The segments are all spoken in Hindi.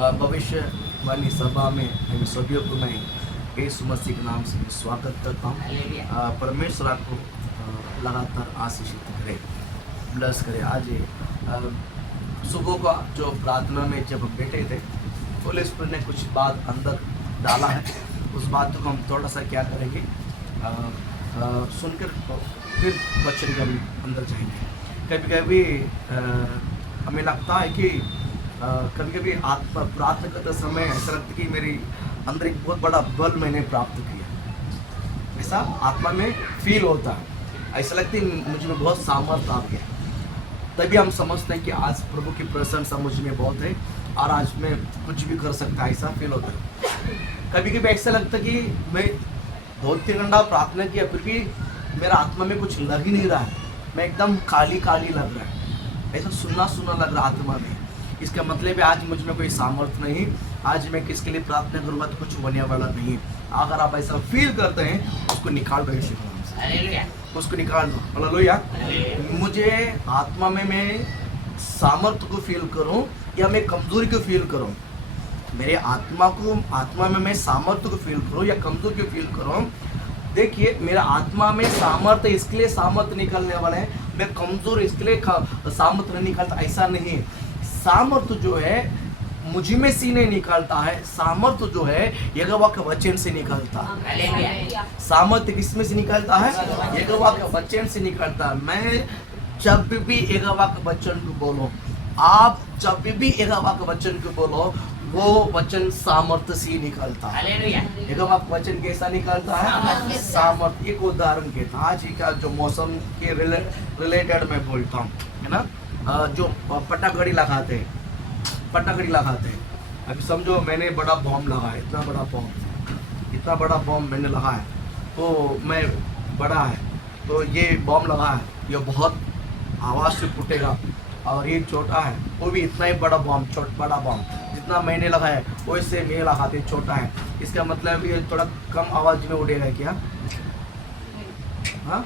भविष्यवाणी सभा में इन सभी को मैं यीशु मसीह के नाम से स्वागत करता हूँ। परमेश्वर आपको लगातार आशीषित करे, ब्लेस करे। आज सुबह का जो प्रार्थना में जब हम बैठे थे, होली स्पिरिट ने कुछ बात अंदर डाला है। उस बात को हम थोड़ा सा क्या करेंगे, सुनकर फिर वचन के अंदर जाएंगे। कभी कभी हमें लगता है कि कभी कभी आत्मा प्रार्थना करते समय ऐसा लगता है कि मेरी अंदर एक बहुत बड़ा बल मैंने प्राप्त किया, ऐसा आत्मा में फील होता है। ऐसा लगता है मुझ में बहुत सामर्थ्य आ गया। तभी हम समझते हैं कि आज प्रभु की प्रशंसा मुझ में बहुत है और आज मैं कुछ भी कर सकता है, ऐसा फील होता है। कभी कभी ऐसा लगता है कि मैं 2-3 घंटा प्रार्थना किया फिर भी मेरा आत्मा में कुछ लग ही नहीं रहा है, मैं एकदम खाली खाली लग रहा है, ऐसा सुनना सुनना लग रहा है आत्मा में। इसका मतलब है आज मुझ में कोई सामर्थ्य नहीं, आज मैं किसके लिए प्रार्थना करूँगा तो कुछ होने वाला नहीं। अगर आप ऐसा फील करते हैं उसको निकाल दो, उसको निकाल दो। हालेलुया। मुझे आत्मा में मैं सामर्थ्य को फील करूं या मैं कमजोरी को फील करूं, मेरे आत्मा में मैं सामर्थ्य को फील करूं या कमजोरी को फील करूं। देखिए, मेरा आत्मा में सामर्थ्य इसके लिए सामर्थ्य निकलने वाले हैं, मैं कमजोर इसके लिए सामर्थ्य नहीं निकलता, ऐसा नहीं। सामर्थ्य जो है मुझ में से नहीं निकलता है, सामर्थ्य जो है यहोवा के वचन से निकलता है। सामर्थ्य किसमें से निकलता है? यहोवा के वचन से निकलता है। मैं जब भी यहोवा के वचन को बोलो, आप जब भी यहोवा के वचन को बोलो, वो वचन सामर्थ्य से निकलता है। यहोवा का वचन कैसा निकलता है? सामर्थ्य। एक उदाहरण के आज का जो मौसम के रिलेटेड मैं बोलता हूँ, है ना, जो पटाखड़ी लगाते हैं। अभी समझो मैंने बड़ा बॉम्ब लगाया, इतना बड़ा बॉम्ब मैंने लगाया, तो मैं बड़ा है तो ये बॉम्ब लगा है, ये बहुत आवाज़ से फूटेगा। और ये छोटा है, वो भी इतना ही बड़ा बॉम्ब जितना मैंने लगाया वैसे मैं लगाते छोटा है। इसका मतलब ये थोड़ा कम आवाज़ में उड़ेगा क्या? हाँ,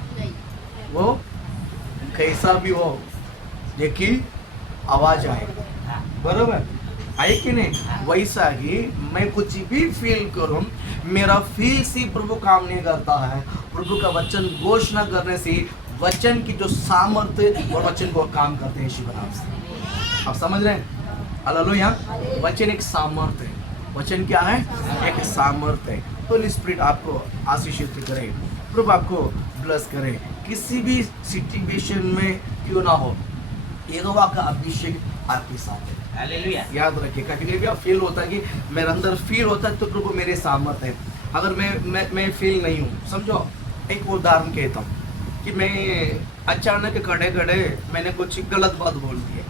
वो कैसा भी हो देखिए आवाज़ आए, बराबर है कि नहीं? वैसा ही मैं कुछ भी फील करूं, मेरा फील से प्रभु काम नहीं करता है। प्रभु का वचन घोषणा करने से वचन की जो सामर्थ्य और वचन को काम करते हैं शिव नाम से। आप समझ रहे हैं? हालेलुया। वचन एक सामर्थ्य है। वचन क्या है? एक सामर्थ्य है। होली स्पिरिट आपको आशीषित करे, प्रभु आपको ब्लेस करे। किसी भी सिचुएशन में क्यों ना हो, यहोवा का अभिषेक आपके साथ है। हालेलुया। याद रखिए, कभी कभी आप फील होता है कि मेरे अंदर फील होता है तो प्रभु मेरे सामर्थ्य है। अगर मैं फील नहीं हूँ, समझो एक उदाहरण कहता हूँ कि मैं अचानक खड़े मैंने कुछ गलत बात बोल दी है,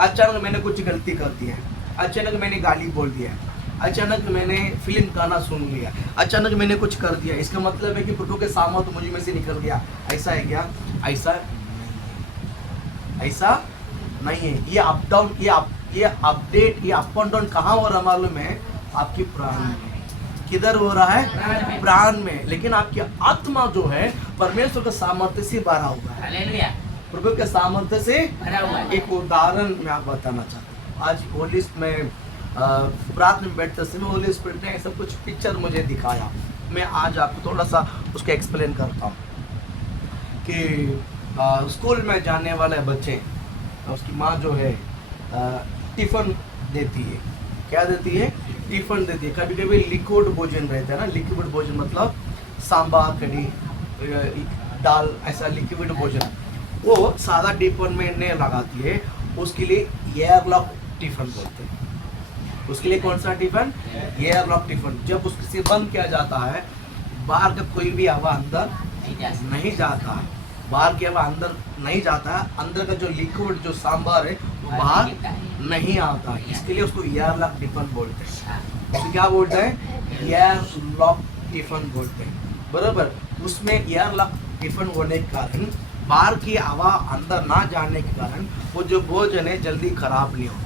अचानक मैंने कुछ गलती कर दी है, अचानक मैंने गाली बोल दिया है, अचानक मैंने फिल्म गाना सुन लिया, अचानक मैंने कुछ कर दिया। इसका मतलब है कि प्रभु के सामर्थ्य मुझ में से निकल गया। ऐसा है क्या? ऐसा नहीं है। ये अप डाउन, ये अपडेट, ये अप एंड डाउन कहाँ हो रहा मालूम है? आपकी प्राण में। किधर हो रहा है? प्राण में। लेकिन आपकी आत्मा जो है परमेश्वर के सामर्थ्य से भरा हुआ है, प्रभु के सामर्थ्य से भरा हुआ है। एक उदाहरण मैं आपको बताना चाहता हूँ। आज होली में प्रार्थना में बैठते समय होली स्पिरिट ने ऐसा कुछ पिक्चर मुझे दिखाया। मैं आज आपको थोड़ा सा उसको एक्सप्लेन करता हूँ कि स्कूल में जाने वाले बच्चे, उसकी माँ जो है टिफ़िन देती है। क्या देती है? टिफ़िन देती है। कभी कभी लिक्विड भोजन रहता है ना, लिक्विड भोजन मतलब सांभर, कढ़ी, दाल, ऐसा लिक्विड भोजन, वो सादा टिफ़िन में नहीं लगाती है। उसके लिए एयरलॉक टिफ़िन बोलते हैं। उसके लिए कौन सा टिफ़िन? Airlock tiffin. जब उससे बंद किया जाता है, बाहर का कोई भी हवा अंदर नहीं जाता है, बाहर की हवा अंदर नहीं जाता है, अंदर का जो लिक्विड जो सांभर है वो बाहर नहीं आता है। इसके लिए उसको एयरलॉक टिफ़िन बोलते हैं। उसको क्या बोलते हैं? एयरलॉक टिफ़िन बोलते हैं, बराबर। उसमें एयरलॉक टिफ़िन होने के कारण, बाहर की हवा अंदर ना जाने के कारण वो जो भोजन है जल्दी खराब नहीं होता,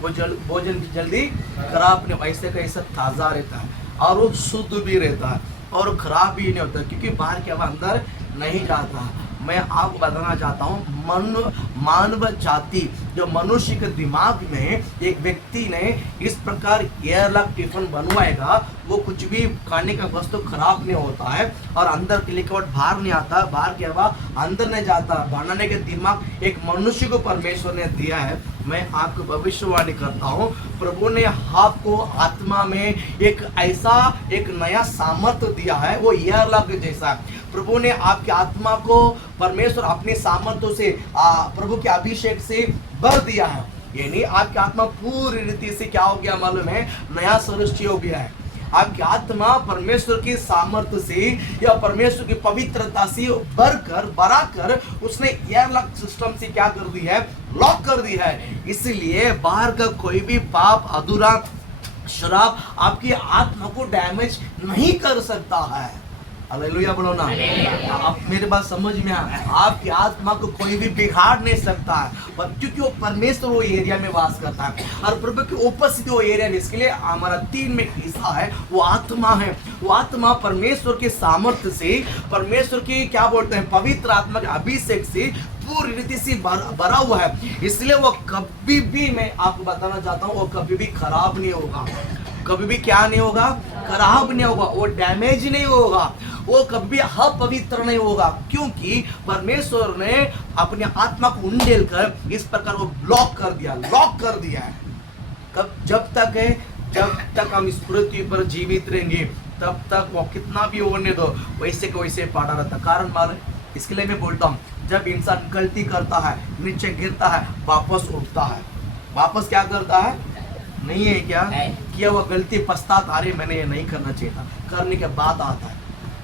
वो भोजन जल्दी खराब नहीं, ऐसे का ऐसा ताज़ा रहता है और वो शुद्ध भी रहता है और खराब भी नहीं होता, क्योंकि बाहर की हवा अंदर नहीं जाता। मैं आपको बताना चाहता हूँ, मानव जाति, जो मनुष्य के दिमाग में एक व्यक्ति ने इस प्रकार एयरलॉक टिफिन बनवाएगा, वो कुछ भी खाने का वस्तु खराब नहीं होता है और अंदर के लिखवट बाहर नहीं आता, बाहर क्या हुआ अंदर नहीं जाता। बनाने के दिमाग एक मनुष्य को परमेश्वर ने दिया है। मैं आपको भविष्यवाणी करता हूँ, प्रभु ने आपको आत्मा में एक ऐसा एक नया सामर्थ्य दिया है, वो एयरलॉक जैसा। प्रभु ने आपकी आत्मा को परमेश्वर अपने सामर्थ्य से प्रभु के अभिषेक से भर दिया है। यानी आपकी आत्मा पूरी रीति से क्या हो गया मालूम है, नया सृष्टि हो गया है। आपकी आत्मा परमेश्वर की सामर्थ्य से या परमेश्वर की पवित्रता से भराकर उसने एयरलॉक सिस्टम से क्या कर दी है, लॉक कर दी है। इसलिए बाहर का कोई भी पाप, अधूरा शराब आपकी आत्मा को डैमेज नहीं कर सकता है। हालेलुया बोलो ना। आप मेरे बात समझ में आ, आपकी आत्मा को कोई भी बिगाड़ नहीं सकता है, क्योंकि वो परमेश्वर वो एरिया में वास करता है और प्रभु की उपस्थिति वो एरिया में। इसके लिए हमारा 3 में हिस्सा है, वो आत्मा है। वो आत्मा परमेश्वर के सामर्थ्य से, परमेश्वर की क्या बोलते हैं, पवित्र आत्मा के अभिषेक से पूरी रीति से भरा हुआ है। इसलिए वो कभी भी, मैं आपको बताना चाहता हूँ, वो कभी भी खराब नहीं होगा, कभी भी क्या नहीं होगा, खराब नहीं होगा, वो डैमेज नहीं होगा, वो कभी भी अपवित्र नहीं होगा, क्योंकि परमेश्वर ने अपने आत्मा को उंडेल कर इस प्रकार वो लॉक कर दिया है। कब जब तक हम इस पृथ्वी पर जीवित रहेंगे तब तक वो कितना भी होने दो, वैसे के वैसे पड़ा रहता। कारण मालूम, इसके लिए मैं बोलता हूँ, जब इंसान गलती करता है, नीचे गिरता है, वापस उठता है, वापस क्या करता है, नहीं है क्या किया हुआ गलती पछताता, अरे मैंने ये नहीं करना चाहिए था, करने के बाद आता है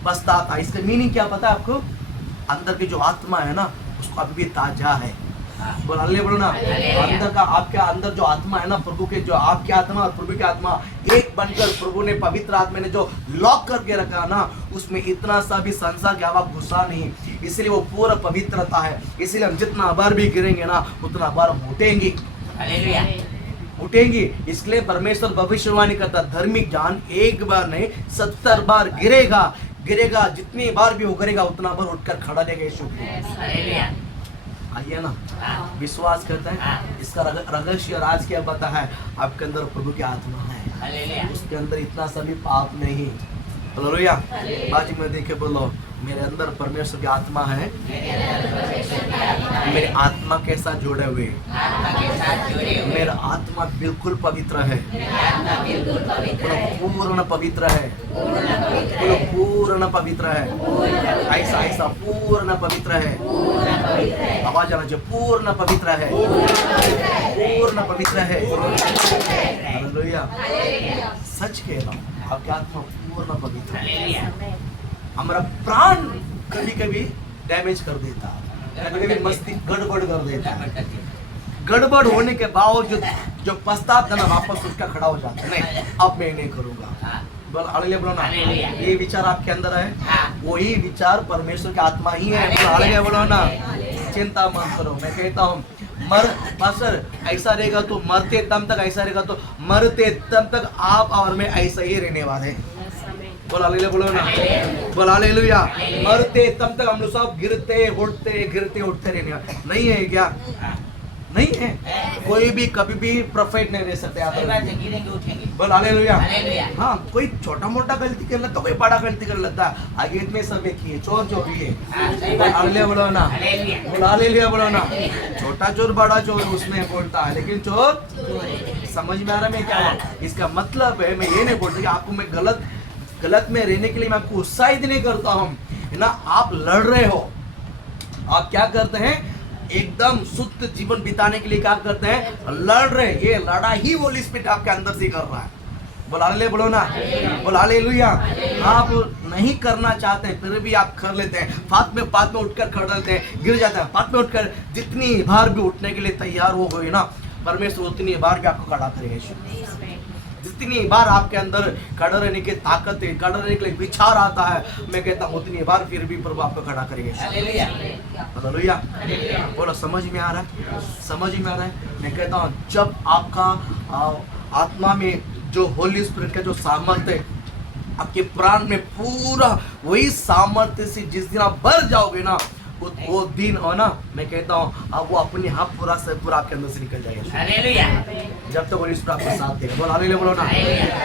पछताता। इसका मीनिंग क्या पता है आपको? अंदर की जो आत्मा है ना, उसको अभी भी ताजा है। बोलो ना, अंदर का आपके अंदर जो आत्मा है ना, प्रभु के जो आपकी आत्मा और प्रभु की आत्मा एक बनकर प्रभु ने पवित्र आत्मा ने जो लॉक करके रखा ना, उसमें इतना सा भी संसार के हवा घुसा नहीं, इसलिए वो पूरा पवित्रता है। इसलिए हम जितना बार भी गिरेंगे ना, उतना बार हम उठेंगे। इसलिए परमेश्वर भविष्यवाणी करता, धार्मिक जान एक बार नहीं 70 बार गिरेगा, जितनी बार भी वो गिरेगा उतना बार उठकर खड़ा रहेगा। यीशु आइए ना, विश्वास करते हैं। इसका रहस्य राज क्या पता है, आपके अंदर प्रभु की आत्मा है, उसके अंदर इतना सा भी पाप नहीं। हालेलुया। बाजी में देखे बोलो, मेरे अंदर परमेश्वर की आत्मा है, मेरे आत्मा के साथ जुड़े हुए, मेरा आत्मा बिल्कुल पवित्र है, पूर्ण पवित्र है, पूर्ण पवित्र है, ऐसा पूर्ण पवित्र है। आवाज आना चाहिए, पूर्ण पवित्र है, पूर्ण पवित्र है। हालेलुया। सच कह रहा हूँ, आपकी आत्मा पूर्ण पवित्र है। हमारा प्राण कभी कभी डैमेज कर देता है, कभी कभी मस्ती गड़बड़ कर देता है। गड़बड़ होने के बावजूद जो पछताता ना, वापस उसका खड़ा हो जाता है, नहीं अब मैं नहीं करूंगा। बोलो ना, ये विचार आपके अंदर है, वही विचार परमेश्वर की आत्मा ही है। बोलो ना, चिंता मत करो। मैं कहता हूँ, पास्टर ऐसा रहेगा तो मरते तब तक, ऐसा रहेगा तो मरते तब तक आप और मैं ऐसा ही रहने वाले हैं। बोलो ना, बोल हालेलुया। मरते तब तक हम लोग सब गिरते उठते रहने वाले नहीं है क्या? नहीं है। कोई भी कभी भी प्रोफेट नहीं रह सकते। बोल हालेलुया। हाँ, कोई छोटा मोटा गलती कर लेता, कोई बड़ा गलती कर लेता। आगे में सब एक ही है, चोर जो भी है। हालेलुया बोलो ना, बोल हालेलुया बोलो ना। छोटा चोर बड़ा चोर उसमें बोलता है, लेकिन चोर समझ में आ रहा है मैं क्या? इसका मतलब है, मैं ये नहीं बोलता कि आपको मैं गलत में रहने के लिए मैं आपको उत्साहित नहीं करता हूँ ना। आप लड़ रहे हो, आप क्या करते हैं, एकदम शुद्ध जीवन बिताने के लिए क्या करते हैं, लड़ रहे। ये लड़ाई ही होली स्पिरिट आपके अंदर से कर रहा है। बोलो ना, बोल हालेलुया। आप नहीं करना चाहते हैं फिर भी आप कर लेते हैं। पात में उठकर खड़ा लेते हैं, गिर जाते हैं। पात में उठकर जितनी बार भी उठने के लिए तैयार हो गए ना, परमेश्वर उतनी बार भी आपको खड़ा करेगा। जितनी बार आपके अंदर खड़ा रहने की ताकत है, खड़ा रहने के लिए विचार आता है, मैं कहता हूँ उतनी बार फिर भी प्रभु आपको खड़ा करेगा। हालेलुया। बोलो, समझ में आ रहा है? समझ में आ रहा है? मैं कहता हूँ, जब आपका आत्मा में जो होली स्पिरिट का जो सामर्थ्य है, आपके प्राण में पूरा वही सामर्थ्य से जिस दिन आप भर जाओगे ना, वो दिन हो ना, मैं कहता हूँ अब वो अपने आप पूरा से पूरा आपके अंदर से निकल जाएगा। हालेलुया। जब तक ईश्वर आपको साथ देगा। बोल हालेलुया, बोलो ना,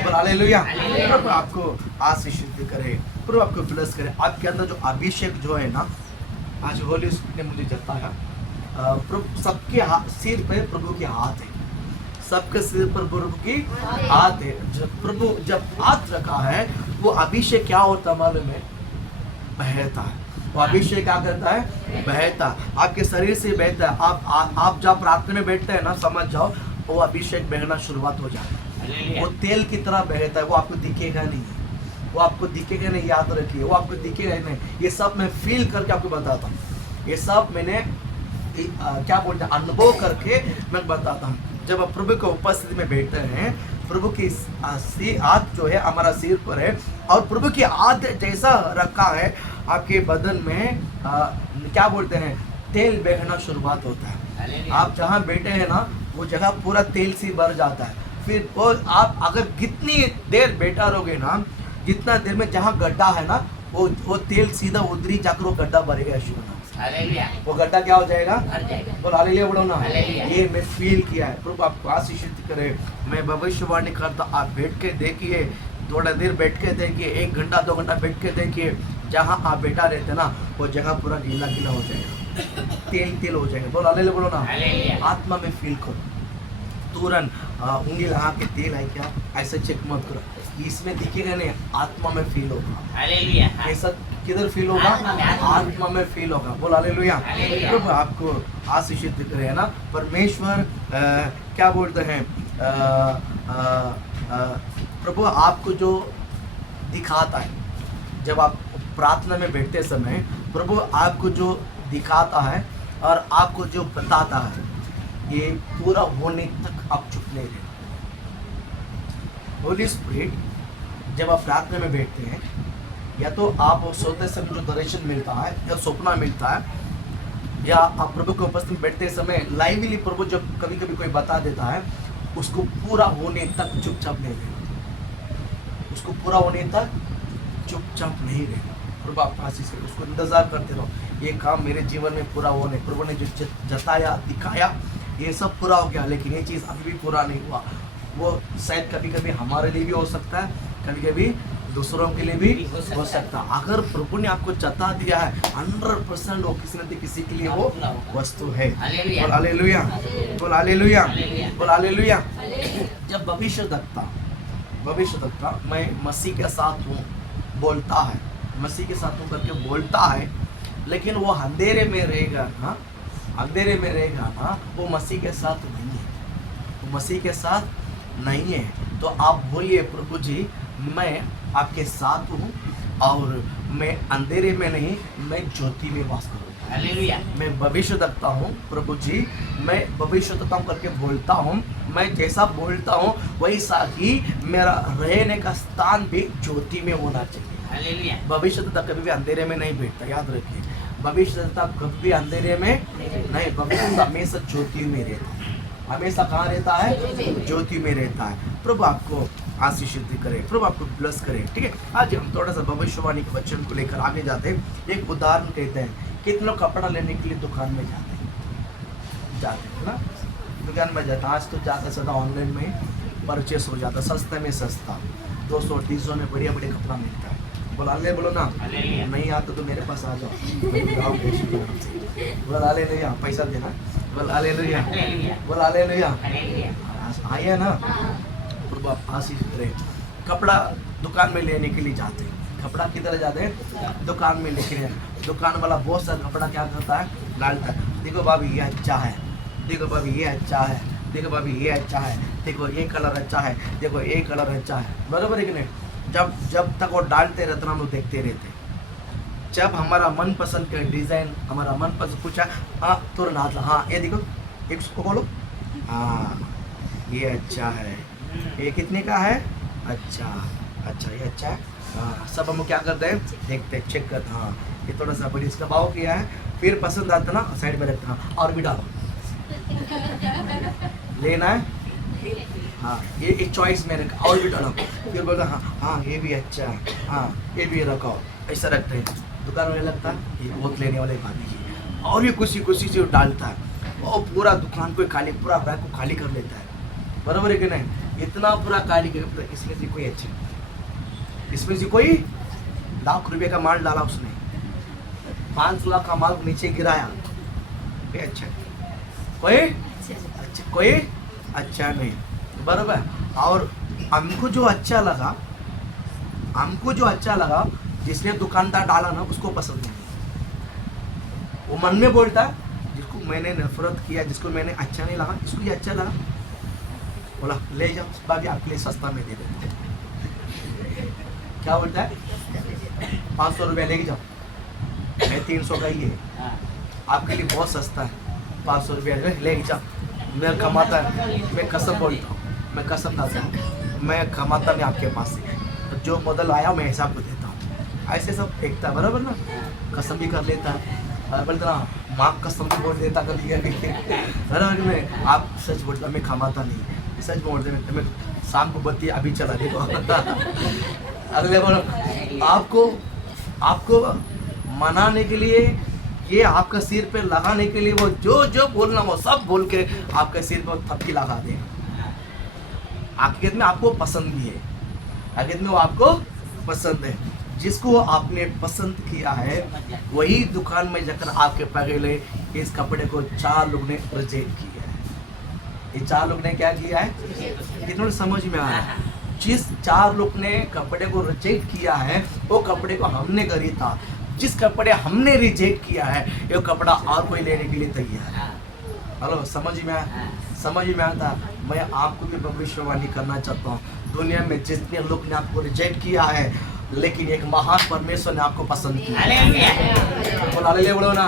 बोल हालेलुया। प्रभु आपको आशीषित करे, प्रभु आपको ब्लेस करे। आपके अंदर जो अभिषेक जो है ना, आज होली स्पिरिट ने मुझे जताया, प्रभु सबके सिर पे प्रभु के हाथ है, सबके सिर पर प्रभु की हाथ है। जब प्रभु जब हाथ रखा है, वो अभिषेक क्या होता मालूम है? बहता है। वो अभिषेक क्या करता है? बहता। आपके शरीर से बहता है। आप जब प्रार्थना में बैठते हैं ना, समझ जाओ वो अभिषेक बहना शुरुआत हो जाता है। वो तेल की तरह बहता है। वो आपको दिखेगा नहीं, वो आपको दिखेगा नहीं, याद रखिए, वो आपको दिखेगा नहीं। ये सब मैं फील करके आपको बताता हूँ। ये सब मैंने क्या बोलते हैं, अनुभव करके मैं बताता हूँ। जब आप प्रभु के उपस्थिति में बैठते हैं, प्रभु की हाथ जो है हमारा सिर पर है, और प्रभु की हाथ जैसा रखा है आपके बदन में, क्या बोलते हैं, तेल बहना शुरुआत होता है। आप जहाँ बैठे हैं ना, वो जगह पूरा तेल से भर जाता है। फिर वो आप अगर कितनी देर बैठा रहोगे ना, जितना देर में जहाँ गड्ढा है ना, वो तेल सीधा उधरी जाकर वो गड्ढा भरेगा। वो गड्ढा क्या हो जाएगा? बोल हालेलुया, बोलो ना। ये मैं फील किया है। प्रभु आपको आशीषित करे। मैं भविष्यवाणी करता, आप बैठ के देखिए, थोड़ा देर बैठ के देखिए, 1 घंटा 2 घंटा बैठ के देखिए, जहाँ आप बैठा रहते ना, वो जगह पूरा गीला गीला हो जाएगा, तेल हो जाएगा। बोल हालेलुया, बोलो ना। आत्मा में फील करो, तुरंत उंगली लगा के तेल है क्या, ऐसे चेक मत करो, इसमें दिखेगा नहीं, आत्मा में फील होगा। ऐसा किधर फील होगा? आत्मा में फील होगा। बोल हालेलुया। प्रभु आपको आशीषित करे, है ना। परमेश्वर क्या बोलते हैं, प्रभु आपको जो दिखाता है, जब आप प्रार्थना में बैठते समय, प्रभु आपको जो दिखाता है और आपको जो बताता है, ये पूरा होने तक आप चुप नहीं रहना। होली स्पिरिट जब आप प्रार्थना में बैठते हैं, या तो आप सोते समय जो दर्शन मिलता है या सपना मिलता है, या आप प्रभु के उपस्थिति में बैठते समय लाइवली प्रभु जब कभी कभी कोई बता देता है, उसको पूरा होने तक चुपचाप नहीं रहना। उसको पूरा होने तक चुपचाप नहीं रहना। प्रभु आप आशीष करें, उसको इंतजार करते रहो, ये काम मेरे जीवन में पूरा होने, प्रभु ने जो जताया दिखाया ये सब पूरा हो गया, लेकिन ये चीज़ अभी भी पूरा नहीं हुआ। वो शायद कभी कभी हमारे लिए भी हो सकता है, कभी कभी दूसरों के लिए भी हो सकता है। अगर प्रभु ने आपको जता दिया है 100%, वो किसी न किसी के लिए वो वस्तु है। बोल हालेलुया, बोल हालेलुया, बोल हालेलुया। जब भविष्यद्वक्ता मैं मसीह के साथ हूँ बोलता है, मसीह के साथ हूँ करके बोलता है, लेकिन वो अंधेरे में रहेगा ना, अंधेरे में रहेगा ना, वो मसीह के साथ नहीं है, वो मसीह के साथ नहीं है। तो आप बोलिए, प्रभु जी मैं आपके साथ हूँ, और मैं अंधेरे में नहीं, मैं ज्योति में वास करूँगा। हालेलुया। मैं भविष्यद्वक्ता हूँ, प्रभु जी मैं भविष्यद्वक्ता हूँ करके बोलता हूँ, मैं जैसा बोलता हूँ वैसा ही मेरा रहने का स्थान भी ज्योति में होना चाहिए। हालेलुया। भविष्यद्वक्ता कभी भी अंधेरे में नहीं बैठता, याद रखिए। भविष्यद्वक्ता कभी भी अंधेरे में नहीं, भविष्यद्वक्ता हमेशा ज्योति में रहता है। हमेशा कहाँ रहता है? ज्योति में रहता है। प्रभु आपको आशीषित करे, प्रभु आपको ब्लेस करे। ठीक है, आज हम थोड़ा सा भविष्यवाणी के वचन को लेकर आगे जाते हैं। एक उदाहरण कहते हैं, कितने लोग कपड़ा लेने के लिए दुकान में जाते हैं ना, दुकान में जाते हैं। आज तो ज़्यादा से ज़्यादा ऑनलाइन में परचेस हो जाता है, सस्ते में सस्ता, 200-300 में बढ़िया बढ़िया कपड़ा मिलता है। बोला बोलो ना, नहीं आता तो मेरे पास आ जाओ, बोला ले नहीं, पैसा देना, बोला ले नहीं, बोला ले नहीं, आइए ना। प्रभु आप आशीष करें। कपड़ा दुकान में लेने के लिए जाते हैं, कपड़ा किधर जाते हैं? दुकान में लेके जाते। दुकान वाला बहुत सारा कपड़ा क्या करता है? डालता है, देखो भाभी ये अच्छा है, देखो भाभी ये अच्छा है, देखो भाभी ये अच्छा है, देखो ये कलर अच्छा है, देखो ये कलर अच्छा है, बराबर है कि नहीं? जब तक वो डालते रहते ना, हम लोग देखते रहते। जब हमारा मनपसंद का डिज़ाइन, हमारा मनपसंद पूछा, हाँ तुरंत हाथ, हाँ ये देखो, एक उसको बोलो, हाँ ये अच्छा है, ये कितने का है? अच्छा अच्छा, ये अच्छा है, हाँ। सब हम क्या करते हैं? देखते चेक करते, हाँ ये थोड़ा सा बड़ी, इसका भाव किया है, फिर पसंद आता ना साइड में रखते, हाँ और भी डालो, लेना है, हाँ ये एक चॉइस में रखा, और भी डालो, फिर बोलता हाँ हाँ ये भी अच्छा है, हाँ ये भी रखो, ऐसा रखते हैं। दुकान में लगता है ये बहुत लेने वाले बात है, और भी कुछ कुछ से डालता है, वो पूरा दुकान को खाली, पूरा बैग को खाली कर लेता है। बराबर है कि नहीं? इतना पूरा खाली कर, इसमें से कोई अच्छा, इसमें से कोई ₹1,00,000 का माल डाला उसने, 5 लाख का माल नीचे गिराया, कोई अच्छा, कोई अच्छा, कोई अच्छा नहीं। बराबर। और हमको जो अच्छा लगा, हमको जो अच्छा लगा, जिसने दुकानदार डाला ना उसको पसंद नहीं। वो मन में बोलता है जिसको मैंने नफरत किया, जिसको मैंने अच्छा नहीं लगा, इसको ये अच्छा लगा, बोला ले जाओ भाभी आपके लिए सस्ता में दे देते हैं। क्या बोलता है? 500 रुपया लेके जाओ, मैं 300 का ही है, आपके लिए बहुत सस्ता है, 500 रुपया लेके जाओ। मैं कमाता है, मैं कसम बोलता हूँ, मैं कसम खाता हूँ, मैं कमाता मैं आपके पास से, तो जो मॉडल आया मैं हिसाब को देता हूँ। ऐसे सब देखता, बराबर ना, कसम भी कर लेता है, बोलता ना माँ कसम भी बोल देता कभी कभी, बराबर में। आप सच बोलता, मैं कमाता नहीं, सच बोलते मैं शाम को बत्ती अभी चला देखो। अगले बार आपको मनाने के लिए, ये आपका सिर पे लगाने के लिए, वो जो जो बोलना वो सब बोल के आपके सिर पे थपकी लगा देगा। हकीकत में आपको पसंद भी है, हकीकत में वो आपको पसंद है। जिसको आपने पसंद किया है वही दुकान में जाकर आपके पहले इस कपड़े को 4 लोग ने रिजेक्ट किया है। ये 4 लोग ने क्या किया है? कितने समझ में आ रहा है? जिस 4 लोग ने कपड़े को रिजेक्ट किया है वो कपड़े को हमने खरीदा, जिस कपड़े हमने रिजेक्ट किया है ये कपड़ा और कोई लेने के लिए तैयार है। हेलो, समझ में आता? मैं आपको भी भविष्यवाणी करना चाहता हूँ, दुनिया में जितने लोग ने आपको रिजेक्ट किया है, लेकिन एक महान परमेश्वर ने आपको पसंद किया। हालेलुया बोलो ना।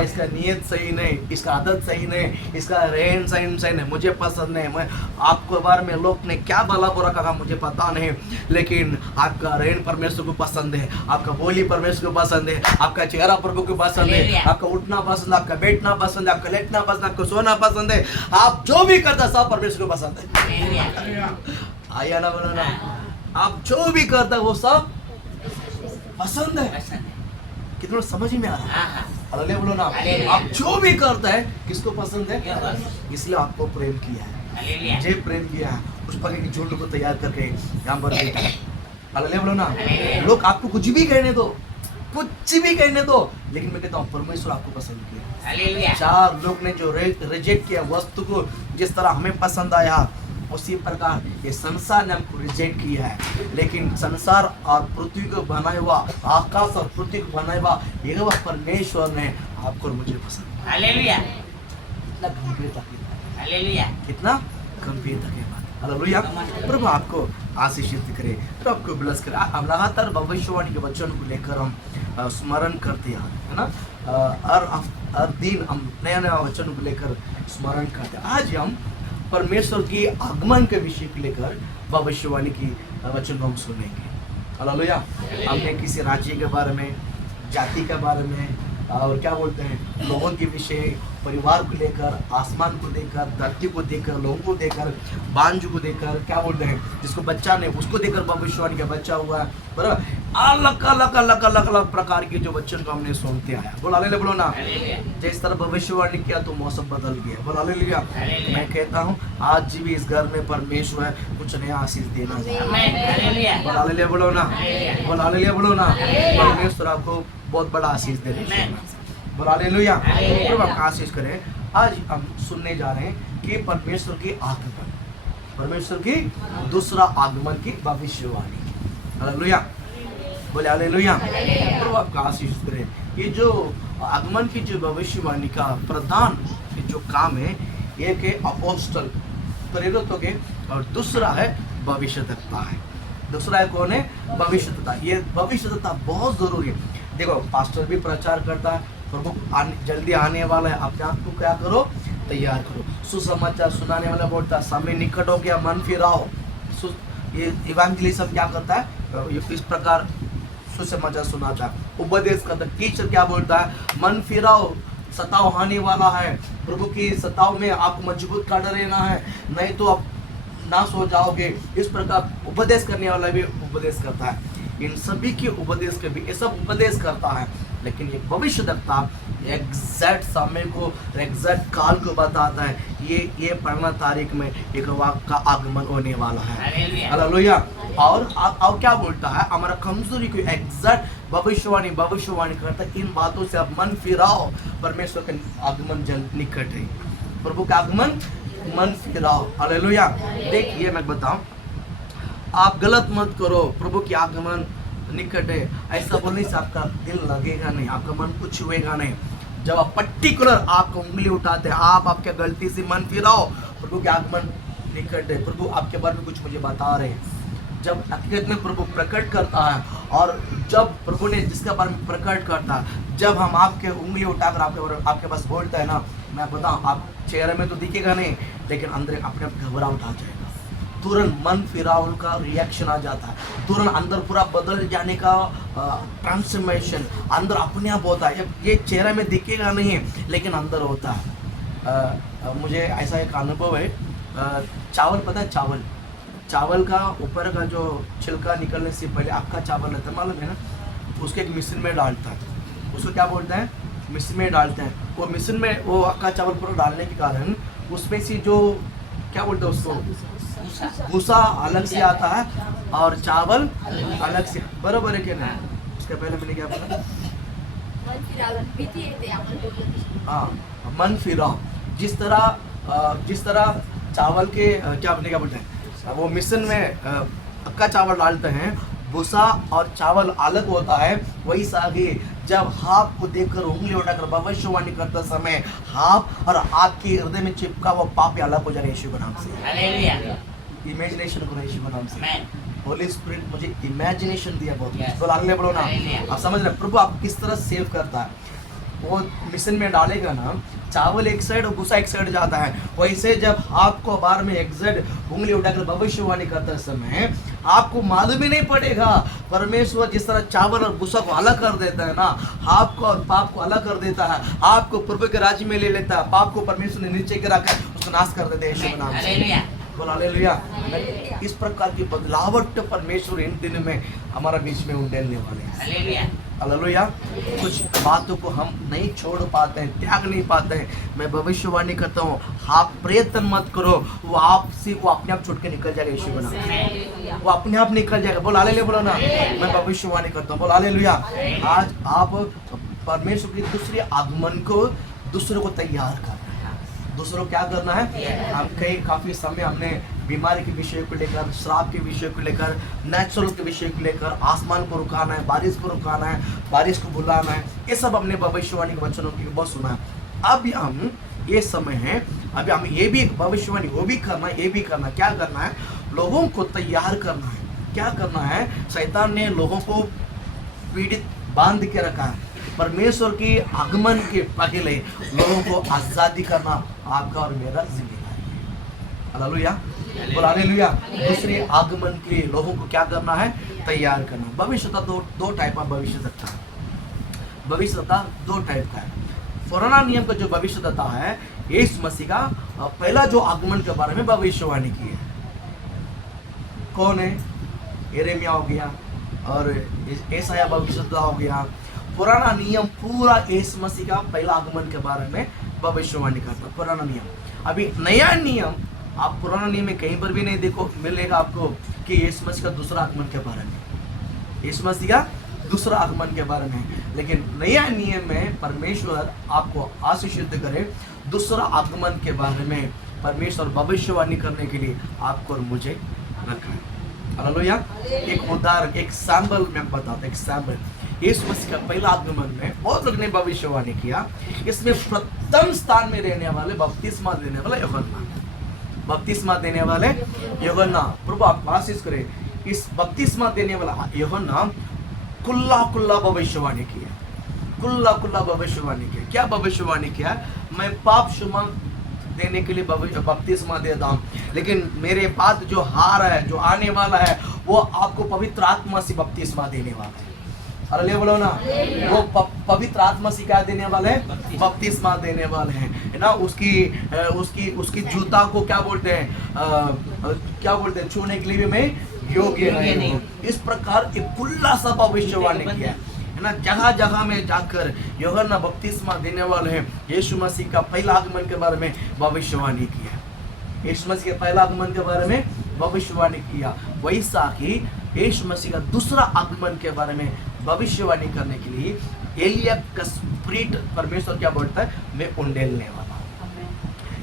इसका नियत सही नहीं, इसका आदत सही नहीं, इसका रहन सहन सही नहीं, मुझे पसंद नहीं। मैं आपके बारे में लोग ने क्या भला बुरा कहा मुझे पता नहीं, लेकिन आपका रहन परमेश्वर को पसंद है, आपका बोली परमेश्वर को पसंद है, आपका चेहरा प्रभु को पसंद है, आपका उठना पसंद है, आपका बैठना पसंद है, आपका लेटना पसंद है, आपको सोना पसंद है, आप जो भी करता सब परमेश्वर को पसंद है। आया ना, बोलो ना। आप जो भी करता है वो सब पसंद है। कितना समझ में आ रहा है? हालेलुया बोलो ना। आप जो भी करता है किसको पसंद है? इसलिए आपको प्रेम किया है, मुझे प्रेम किया है, उस पर एक झुंड को तैयार करके यहाँ पर बैठा है। हालेलुया बोलो ना। लोग आपको कुछ भी कहने दो, कुछ भी कहने दो, लेकिन मैं कहता हूँ परमेश्वर आपको पसंद किया। 4 लोग ने जो रिजेक्ट किया वस्तु को, जिस तरह हमें पसंद आया उसी प्रकार ये संसार ने हमको रिजेक्ट किया है, लेकिन संसार और पृथ्वी को बनाया हुआ, आकाश और पृथ्वी को बनाया हुआ यहोवा परमेश्वर ने आपको और मुझे पसंद। हालेलुया। कितना गंभीरता की बात, हालेलुया, कितना गंभीरता की बात। हालेलुया। प्रभु आपको आशीषित करे, प्रभु आपको ब्लेस करे। हम लगातार भविष्यवाणी के वचन को लेकर हम स्मरण करते हैं, है ना। हर दिन हम नया नया वचन को लेकर स्मरण करते हैं। आज हम परमेश्वर की आगमन के विषय को लेकर भविष्यवाणी की वचन हम सुनेंगे। हालेलुया। हमने किसी राज्य के बारे में, जाति के बारे में, और क्या बोलते हैं, लोगों के विषय, परिवार को लेकर, आसमान को देकर, धरती को देकर, लोगों को देकर, बांझ को देकर, क्या बोलते हैं, जिसको बच्चा नहीं उसको देकर भविष्यवाणी का बच्चा हुआ है, बराबर। अलग अलग अलग अलग अलग प्रकार के जो बच्चों को हमने सुनते आया। बोला हालेलुया बोलो ना। जिस तरह भविष्यवाणी किया तो मौसम बदल गया। बोला हालेलुया। मैं कहता हूँ आज भी इस घर में परमेश्वर कुछ नया आशीष देना चाहिए। बोला हालेलुया बोलो ना। बोला हालेलुया बोलो ना। परमेश्वर आपको बहुत बड़ा आशीष दे रहे हैं। बोला हालेलुया। प्रभु आपका आशीष करे। आज हम सुनने जा रहे हैं कि परमेश्वर की आगमन, परमेश्वर की दूसरा आगमन की भविष्यवाणी। हालेलुया। बोले हालेलुया। प्रभु आपका आशीष करे। ये जो आगमन की जो भविष्यवाणी का प्रधान जो काम है, एक है अपोस्टल प्रेरितों के, और दूसरा है भविष्यद्वक्ता है। दूसरा है कौन है? भविष्यद्वक्ता। ये भविष्यद्वक्ता बहुत जरूरी है। देखो पास्टर भी प्रचार करता है, प्रभु जल्दी आने वाला है, अपने आप को क्या करो, तैयार करो। सुसमाचार सुनाने वाला बोलता है समय निकट हो गया, मन फिराओ। ये इवेंजलिज्म क्या करता है? इस प्रकार सुसमाचार सुनाता है, उपदेश करता है। टीचर क्या बोलता है? मन फिराओ, सताव आने वाला है, प्रभु की सताव में आपको मजबूत कर रहना है, नहीं तो आप नाश हो जाओगे। इस प्रकार उपदेश करने वाला भी उपदेश करता है। इन सभी के उपदेश के भी ये सब उपदेश करता है, लेकिन ये भविष्यद्वक्ता एग्जैक्ट समय को, एग्जैक्ट काल को बताता है। ये पढ़ना तारीख में यहोवा का आगमन होने वाला है। हालेलुया। और क्या बोलता है, हमारा कमजोरी को एग्जैक्ट भविष्यवाणी करता है। इन बातों से आप मन फिराओ, परमेश्वर का आगमन जल्द निकट है। प्रभु का आगमन, मन फिराओ। हालेलुया। देखिए मैं बताऊं, आप गलत मत करो, प्रभु की आगमन निकट है ऐसा बोलने से आपका दिल लगेगा नहीं, आपका मन कुछ हुएगा नहीं। जब आप पर्टिकुलर आपको उंगली उठाते हैं, आप आपके गलती से मन फिराओ, प्रभु के आगमन निकट है। प्रभु आपके बारे में कुछ मुझे बता रहे हैं। जब हकीकत में प्रभु प्रकट करता है, और जब प्रभु ने जिसके बारे में प्रकट करता है, जब हम आपके उंगली उठाकर आपके पास बोलते हैं ना, मैं बताऊं, आप चेहरे में तो दिखेगा नहीं, लेकिन अंदर अपने आप घबराहट आ जाएगा। तुरंत मन फिराव का रिएक्शन आ जाता है, तुरंत अंदर पूरा बदल जाने का ट्रांसफॉर्मेशन अंदर अपने आप होता है। ये चेहरे में दिखेगा नहीं, लेकिन अंदर होता है। मुझे ऐसा एक अनुभव है। चावल पता है, चावल का ऊपर का जो छिलका निकलने से पहले अक्का चावल रहता है, मालूम है ना, उसके एक मशीन में डालता है। उसको क्या बोलते हैं, मशीन में डालते हैं। वो मशीन में वो अक्का चावल पूरा डालने के कारण उसमें से जो क्या बोलते हैं उसको, भूसा अलग से आता है और चावल अलग से। बराबर है क्या नहीं? उसके पहले मैंने क्या बोला, हाँ, मन फिराओ। जिस तरह चावल के क्या बोलते हैं, वो मिश्रण में अक्का चावल डालते हैं, भूसा और चावल अलग होता है। वही आगे जब हाथ को देखकर उंगली उठाकर भविष्यवाणी करते समय हाथ और आपके हृदय में चिपका वो पाप अलग हो जाएगा यीशु के नाम से। इमेजिनेशन करो यीशु के नाम से। होली स्पिरिट मुझे इमेजिनेशन दिया बहुत। बोलो ना, आप समझ रहे प्रभु आप किस तरह सेव करता है। वो मिशन में डालेगा ना, चावल एक साइड और भूसा एक साइड जाता है। वैसे जब आपको बार में एग्जैक्ट उंगली उठाकर भविष्यवाणी करते समय आपको मालूम ही नहीं पड़ेगा। परमेश्वर जिस तरह चावल और भूसा को अलग कर देता है ना, आपको और पाप को अलग कर देता है, आपको प्रभु के राज्य में ले लेता है। पाप को परमेश्वर ने नीचे गिरा कर उसको नाश कर देते हैं यीशु के नाम से। बोल हालेलुया। इस प्रकार की बदलावट परमेश्वर इन दिनों में हमारा बीच में उंडेलने वाले हैं। हालेलुया। कुछ बातों को हम नहीं छोड़ पाते हैं, त्याग नहीं पाते हैं। मैं भविष्यवाणी करता हूँ, आप प्रयत्न मत करो, वो आपसे वो अपने आप छूट के निकल जाएगा यीशु के नाम से। वो अपने आप निकल जाएगा। बोल हालेलुया, बोलो ना, मैं भविष्यवाणी करता हूँ। बोल हालेलुया। आज आप परमेश्वर के दूसरे आगमन को दूसरों को तैयार कर रहे हैं। दूसरों को क्या करना है, हम काफी समय हमने बीमारी के विषय को लेकर, श्राप के विषय को लेकर, नेचुरल के विषय को लेकर, आसमान को रुकाना है, बारिश को रुकाना है, बारिश को बुलाना है, ये सब हमने भविष्यवाणी के वचनों की बहुत सुना है। अब हम ये समय है, अभी हम ये भी भविष्यवाणी वो भी करना, ये भी करना। क्या करना है, लोगों को तैयार करना है। क्या करना है, शैतान ने लोगों को पीड़ित बांध के रखा है। परमेश्वर के आगमन के पहले लोगों को आजादी करना आपका और मेरा जिम्मेदारी है। हालेलुया, बोल हालेलुया। दूसरे आगमन के लिए लोगों को क्या करना है, तैयार करना। भविष्यता दो टाइप का भविष्यता है। भविष्यता दो टाइप का है। पुराना नियम का जो भविष्यता है, यीशु मसीह का पहला जो आगमन के बारे में भविष्यवाणी की है। कौन है, यिर्मयाह हो गया और यशायाह भविष्यता हो गया। पुराना नियम पूरा यीशु मसीह का पहला आगमन के बारे में भविष्यवाणी करता है, पुराना नियम। अभी नया नियम आप पुराना नियम में कहीं पर भी नहीं देखो मिलेगा आपको कि यीशु मसीह का दूसरा आगमन के बारे में, यीशु मसीह का दूसरा आगमन के बारे में। लेकिन नया नियम में परमेश्वर आपको आशीषित करे दूसरा आगमन के बारे में। परमेश्वर भविष्यवाणी करने के लिए आपको और मुझे रखा है। हालेलुया। एक उदाहरण, एक सैंपल मैं बताता, एक सैंपल। यीशु मसीह का पहला आगमन में बहुत लोग ने भविष्यवाणी किया। इसमें प्रथम स्थान में रहने वाले बपतिस्मा देने वाले यूहन्ना, बपतिस्मा देने वाले यूहन्ना, प्रभु आप आशीष करें। इस बपतिस्मा देने वाला यूहन्ना कुल्ला भविष्यवाणी किया, कुल्ला भविष्यवाणी किया। क्या भविष्यवाणी किया, मैं पाप क्षमा देने के लिए बपतिस्मा देता हूँ, लेकिन मेरे बाद जो हार है, जो आने वाला है, वो आपको पवित्र आत्मा से बपतिस्मा देने वाला है। हालेलुया, बोलो ना। वो पवित्र आत्मा से क्या देने वाले हैं, बपतिस्मा देने वाले हैं, है ना। उसकी जूता को क्या बोलते हैं, छूने के लिए भी मैं योग्य नहीं हूँ। इस प्रकार एक खुला सा भविष्यवाणी किया। है ना, जगह जगह में जाकर यूहन्ना बपतिस्मा देने वाले हैं यीशु मसीह का पहला आगमन के बारे में भविष्यवाणी किया। यीशु मसीह के पहला आगमन के बारे में भविष्यवाणी किया। वैसा ही यीशु मसीह का दूसरा आगमन के बारे में भविष्यवाणी करने के लिए एलिया का स्पिरिट, परमेश्वर क्या बोलता है, मैं उंडेलने वाला हूँ।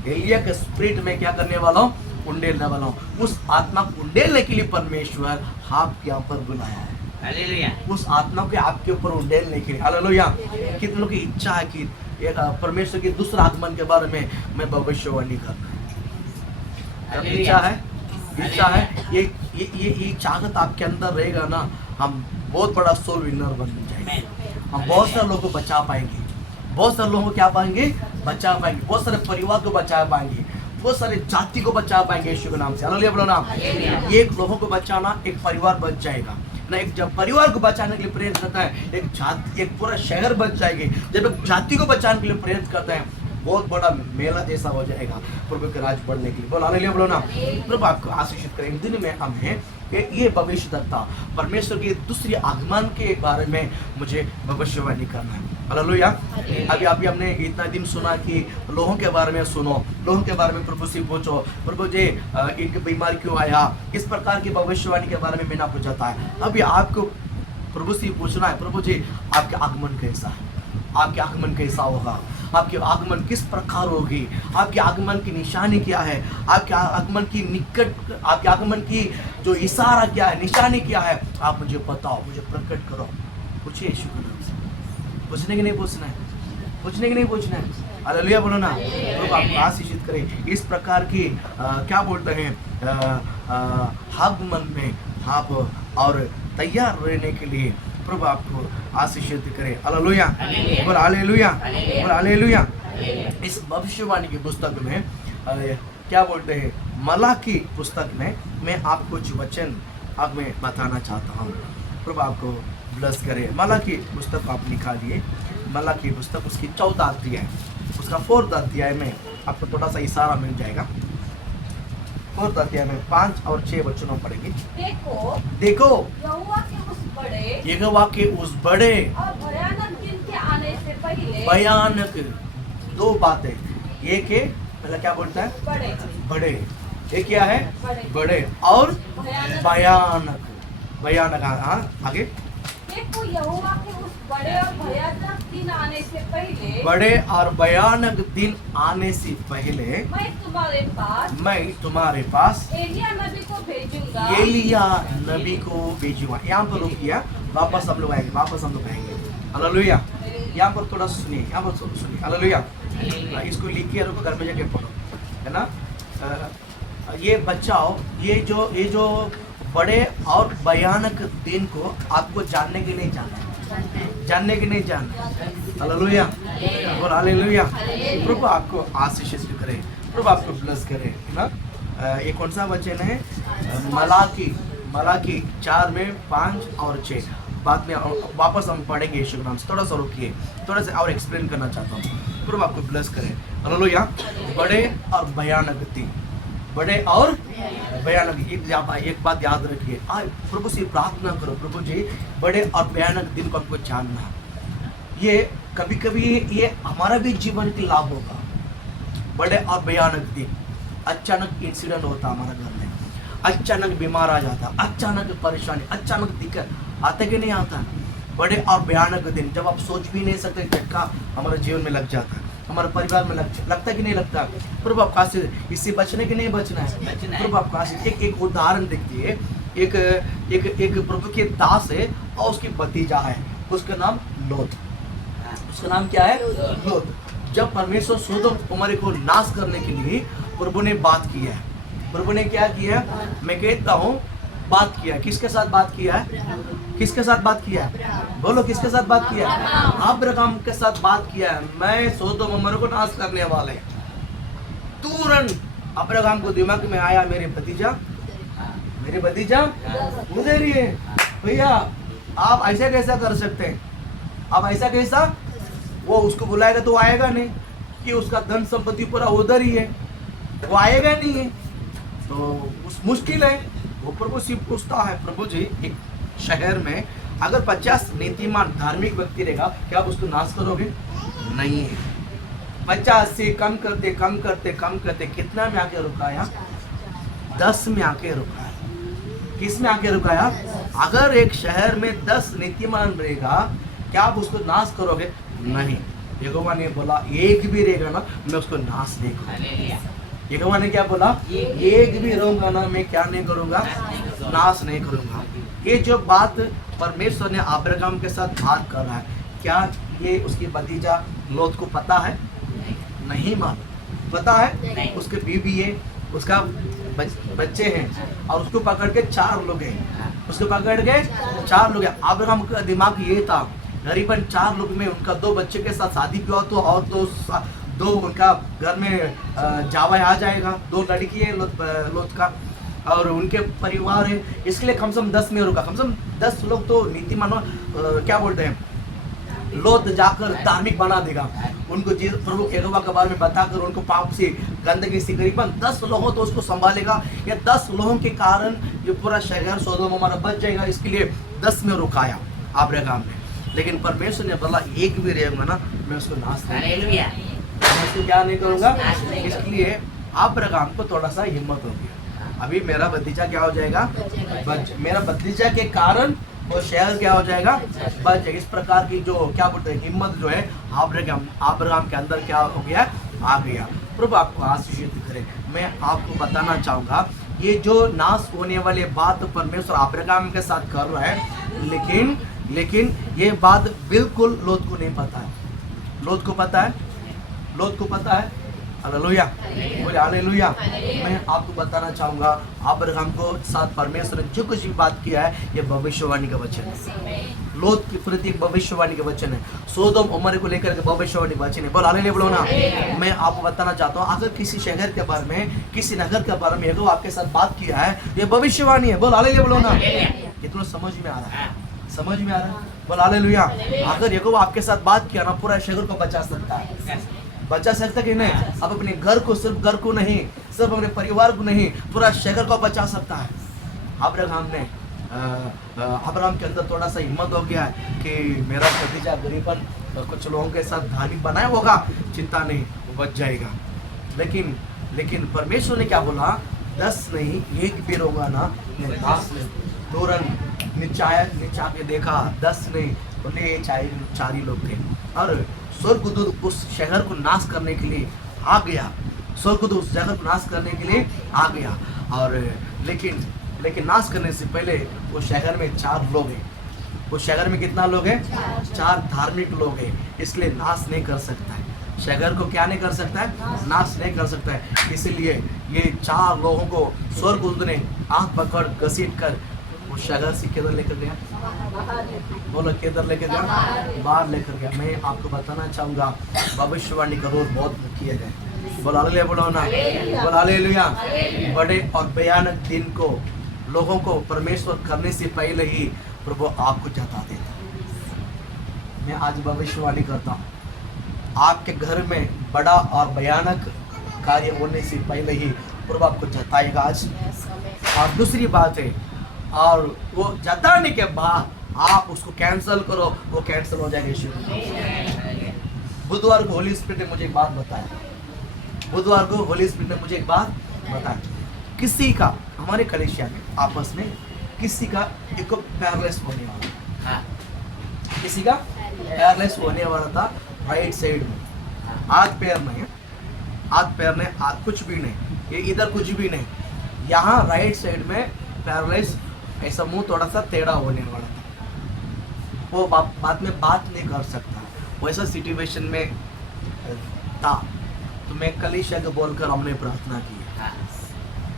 एलिया का स्पिरिट में क्या करने वाला हूँ, उंडेलने वाला हूँ। उस आत्मा को उंडेलने के लिए परमेश्वर आपके यहाँ पर बुलाया है। हालेलुया। उस आत्मा को आपके ऊपर उंडेलने के लिए, हालेलुया। कितने लोगों की इच्छा है कि परमेश्वर के दूसरा आगमन के बारे में मैं भविष्यवाणी करना है। इच्छा है, इच्छा है, ये चाहत आपके अंदर रहेगा ना, हम बहुत बड़ा सोल विनर बन जाएंगे। हम बहुत सारे लोगों को बचा पाएंगे, बहुत सारे लोगों को क्या पाएंगे, बचा पाएंगे, बहुत सारे परिवार को बचा पाएंगे, बहुत सारे जाति को बचा पाएंगे यीशु के नाम से। हालेलुया बोलो ना। एक लोगों को बचाना, एक परिवार बच जाएगा ना। एक जब परिवार को बचाने के लिए प्रेरित करता है, एक जाति, एक पूरा शहर बच जाएगी। जब एक जाति को बचाने के लिए प्रेरित करता है, बहुत बड़ा मेला जैसा हो जाएगा प्रभु के राज बढ़ने के लिए। बोलो हालेलुया बोलो ना। प्रभु आपको आशीषित करें। दिन में हमें ये भविष्यद्वक्ता परमेश्वर के दूसरी आगमन के बारे में मुझे भविष्यवाणी करना है। हालेलुया। अभी हमने इतना दिन सुना कि लोगों के बारे में सुनो, लोगों के बारे में प्रभु से पूछो, प्रभु जी इनकी बीमारी क्यों आया, इस प्रकार की भविष्यवाणी के बारे में मैंने आपको बताया। अभी आपको प्रभु से पूछना है, प्रभु जी आपके आगमन कैसा है, आपके आगमन कैसा होगा, आपके आगमन किस प्रकार होगी, आपके आगमन की निशानी क्या है, आपके आगमन की निकट, आपके आगमन की जो इशारा क्या है, निशानी क्या है, आप मुझे बताओ, मुझे प्रकट करो। पूछिए यीशु के नाम से। पूछने की नहीं पूछना है, पूछने की नहीं पूछना है। हालेलुया बोलो ना। तो आपको आशीषित करें। इस प्रकार की क्या बोलते हैं, आगमन में आप और तैयार रहने के लिए प्रभु आपको आशीषित करे। हालेलुया बोल, हालेलुया बोल, हालेलुया। इस भविष्यवाणी की पुस्तक में क्या बोलते हैं, मलाकी पुस्तक में मैं आपको कुछ वचन अब मैं बताना चाहता हूँ। प्रभु आपको ब्लेस करे। मलाकी पुस्तक आप निकालिए। मलाकी पुस्तक उसकी 14 अध्याय, उसका 4 अध्याय में आपको थोड़ा सा इशारा मिल जाएगा। 4 अध्याय में 5 और 6 वचनों पढ़ेंगे। देखो यहोवा के उस बड़े और भयानक दिन के आने से पहले, भयानक, 2 बातें। एक है पहला क्या बोलता है, बड़े, बड़े। एक क्या है, बड़े और भयानक, भयानक। हाँ आगे। देखो यहोवा के उस बड़े और भयानक दिन आने से पहले, बड़े और भयानक दिन आने से पहले मैं तुम्हारे पास एलिया नबी को भेजूंगा। एलिया नबी को भेजूंगा। यहाँ पर रुकिए, वापस हम लोग आएंगे, वापस हम लोग आएंगे। हालेलुया। यहाँ पर थोड़ा सुनिए, यहाँ पर सुनिए। हालेलुया। इसको लिखिए और घर में जाके पढ़ो, है ना। ये बचाओ, ये जो बड़े और भयानक दिन को आपको जानने के नहीं जानना, जानने के नहीं जानना। हालेलुया और हालेलुया। प्रभु आपको आशीषित करे, प्रभु आपको ब्लेस करे, है ना। ये कौन सा वचन है, मलाकी 4 में 5 और 6। बाद में वापस हम पढ़ेंगे यीशु के नाम से। थोड़ा सा रुकिए, थोड़ा सा और एक्सप्लेन करना चाहता हूँ। प्रभु आपको ब्लेस करे। हालेलुया। बड़े और भयानक दिन, बड़े और भयानक। एक बात याद रखिए, प्रभु से प्रार्थना करो, प्रभु जी बड़े और भयानक दिन को हमको जानना है। ये कभी कभी ये हमारा भी जीवन की लाभ होगा। बड़े और भयानक दिन, अचानक इंसिडेंट होता हमारा घर में, अचानक बीमार आ जाता, अचानक परेशानी, अचानक दिक्कत आता कि नहीं आता। बड़े और भयानक दिन जब आप सोच भी नहीं सकते, झटका हमारे जीवन में लग जाता है, हमारे परिवार में लगता कि नहीं लगता। प्रभु आपको आशीष, इससे बचने के नहीं बचना है। प्रभु आपको आशीष। एक उदाहरण देखिए, एक प्रभु के दास है और उसकी भतीजा है, उसका नाम लोत। उसका नाम क्या है, लोत। जब परमेश्वर सोदोम उमर को नाश करने के लिए प्रभु ने बात किया है, प्रभु ने क्या किया, मैं कहता हूँ बात किया। किसके साथ बात किया है, किसके साथ बात किया है, बोलो किसके साथ बात किया है, अब्राहम के साथ बात किया है। मैं सोदोम उमर को नाश करने वाले। तुरंत अब्राहम को दिमाग में आया, मेरे भतीजा उधर ही है। भैया आप ऐसा कैसा कर सकते हैं, आप ऐसा कैसा, वो उसको बुलाएगा तो आएगा नहीं, कि उसका धन संपत्ति पूरा उधर ही है, वो आएगा नहीं है, तो उस मुश्किल है। वो प्रभु से पूछता है, प्रभु जी शहर में अगर 50 नीतिमान धार्मिक व्यक्ति रहेगा, क्या आप उसको नाश करोगे? नहीं। 50 से कम करते कितना में आके रुकाया? 10 में आके रुकाया। किस में आके रुकाया? अगर एक शहर में 10 नीतिमान रहेगा, क्या आप उसको नाश करोगे? नहीं। यहोवा ने बोला एक भी रहेगा ना, मैं उसको नाश नहीं करूंगा। यहोवा ने क्या बोला? एक भी रहूंगा ना, मैं क्या नहीं करूंगा? नाश नहीं करूंगा। ये जो बात परमेश्वर ने अब्राहम के साथ बात कर रहा है, क्या ये उसकी भतीजा लोत को पता है? नहीं मालूम। पता है? उसके बीवी है, उसका बच्चे हैं और उसको पकड़ के 4 लोग हैं। उसको पकड़ के 4 लोग हैं। अब्राहम का दिमाग ये था, करीबन 4 लोग में उनका 2 बच्चे के साथ शादी भी हो तो और दो उनका घर में जावा आ जाएगा। 2 लड़की है लोत का और उनके परिवार है, इसके लिए कम से कम 10 में रुका। कम से कम 10 लोग तो नीतिमानों क्या बोलते हैं, लोत जाकर धार्मिक बना देगा उनको। प्रभु यहोवा के बारे में बताकर उनको पाप से गंदगी से करीबन 10 लोगों तो उसको संभालेगा। ये 10 लोगों के कारण ये पूरा शहर सोदोम हमारा बच जाएगा। इसके लिए 10 में रुकाया अब्राहम ने। लेकिन परमेश्वर ने बोला एक भी रहेगा ना, मैं उसको नाश नहीं करूंगा, मैं उसको क्या नहीं करूंगा। इसलिए अब्राहम को थोड़ा सा हिम्मत हो गया, अभी मेरा भतीजा क्या हो जाएगा? मेरा भतीजा के कारण वो शहर क्या हो जाएगा? बच जाएगा। इस प्रकार की जो क्या बोलते हैं हिम्मत जो है अब्राहम के अंदर क्या हो गया? आ गया। प्रभु आपको आशीषित करे। मैं आपको बताना चाहूंगा, ये जो नाश होने वाली बात परमेश्वर अब्राहम के साथ कर रहा है, लेकिन ये बात बिल्कुल लोत को नहीं पता है। लोत को पता है? लोत को पता है? हालेलुया, बोले हालेलुया। मैं आपको बताना चाहूंगा, अब्राहम को साथ परमेश्वर ने जो कुछ भी बात किया है, ये भविष्यवाणी का वचन है। लोत के प्रति एक भविष्यवाणी का वचन है। सोदोम उमर को लेकर के भविष्यवाणी का वचन है। बोल हालेलुया, बोलो ना। मैं आपको बताना चाहता हूँ, अगर किसी शहर के बारे में, किसी नगर के बारे में यहोवा आपके साथ बात किया है, ये भविष्यवाणी है। बोल हालेलुया, बोलो ना। कितना समझ में आ रहा है? समझ में आ रहा है? बोल हालेलुया। अगर यहोवा आपके साथ बात किया ना, पूरा शहर को बचा सकता है। बचा सकता कि नहीं? अब अपने घर को, सिर्फ घर को नहीं, सिर्फ अपने परिवार को नहीं, पूरा शहर को बचा सकता है। अब्राहम के अंदर थोड़ा सा हिम्मत हो गया कि मेरा भतीजा गरीबन कुछ लोगों के साथ धार्मिक बनाया होगा, चिंता नहीं, वो बच जाएगा। लेकिन परमेश्वर ने क्या बोला? 10 नहीं, एक भी होगा ना, मैं नाश नहीं। तुरंत नीचा के देखा, 10 नहीं, बोले 4 ही लोग थे। और स्वर्गदूत उस शहर को नाश करने के लिए आ गया। स्वर्गदूत उस शहर को नाश करने के लिए आ गया। और लेकिन नाश करने से पहले वो शहर में 4 लोग हैं। वो शहर में कितना लोग हैं? 4 धार्मिक लोग हैं। इसलिए नाश नहीं कर सकता है शहर को। क्या नहीं कर सकता है? नाश नहीं कर सकता है। इसीलिए ये 4 लोगों को स्वर्गदूत ने हाथ पकड़ घसीट कर वो शहर से किधर लेकर गया? बोलो किधर लेकर गया? बाहर लेकर गया। मैं आपको बताना चाहूंगा, भविष्यवाणी का रोल बहुत किए गए। बोल हालेलुया, बोलो ना। बोल हालेलुया। बड़े और भयानक दिन को लोगों को परमेश्वर करने से पहले ही प्रभु आपको जता देता। मैं आज भविष्यवाणी करता हूँ, आपके घर में बड़ा और भयानक कार्य होने से पहले ही प्रभु आपको जताएगा आज। और दूसरी बात है, और वो जताने के बाद आप उसको कैंसिल करो, वो कैंसिल हो जाएगा यीशु। बुधवार को होली स्पिरिट ने मुझे एक बात बताया। बुधवार को होली स्पिरिट ने मुझे एक बात बताया। किसी का हमारे कलीसिया में आपस में किसी का एक पैरलेस होने वाला था। किसी का पैरलेस होने वाला था राइट साइड में, हाथ पैर में, हाथ पैर में कुछ भी नहीं, ये इधर कुछ भी नहीं, यहाँ राइट साइड में पैरलेस, ऐसा मुंह थोड़ा सा टेढ़ा होने वाला था। वो बाद में बात नहीं कर सकता, वैसा सिचुएशन में था। तो मैं कलीसिया को बोलकर हमने प्रार्थना की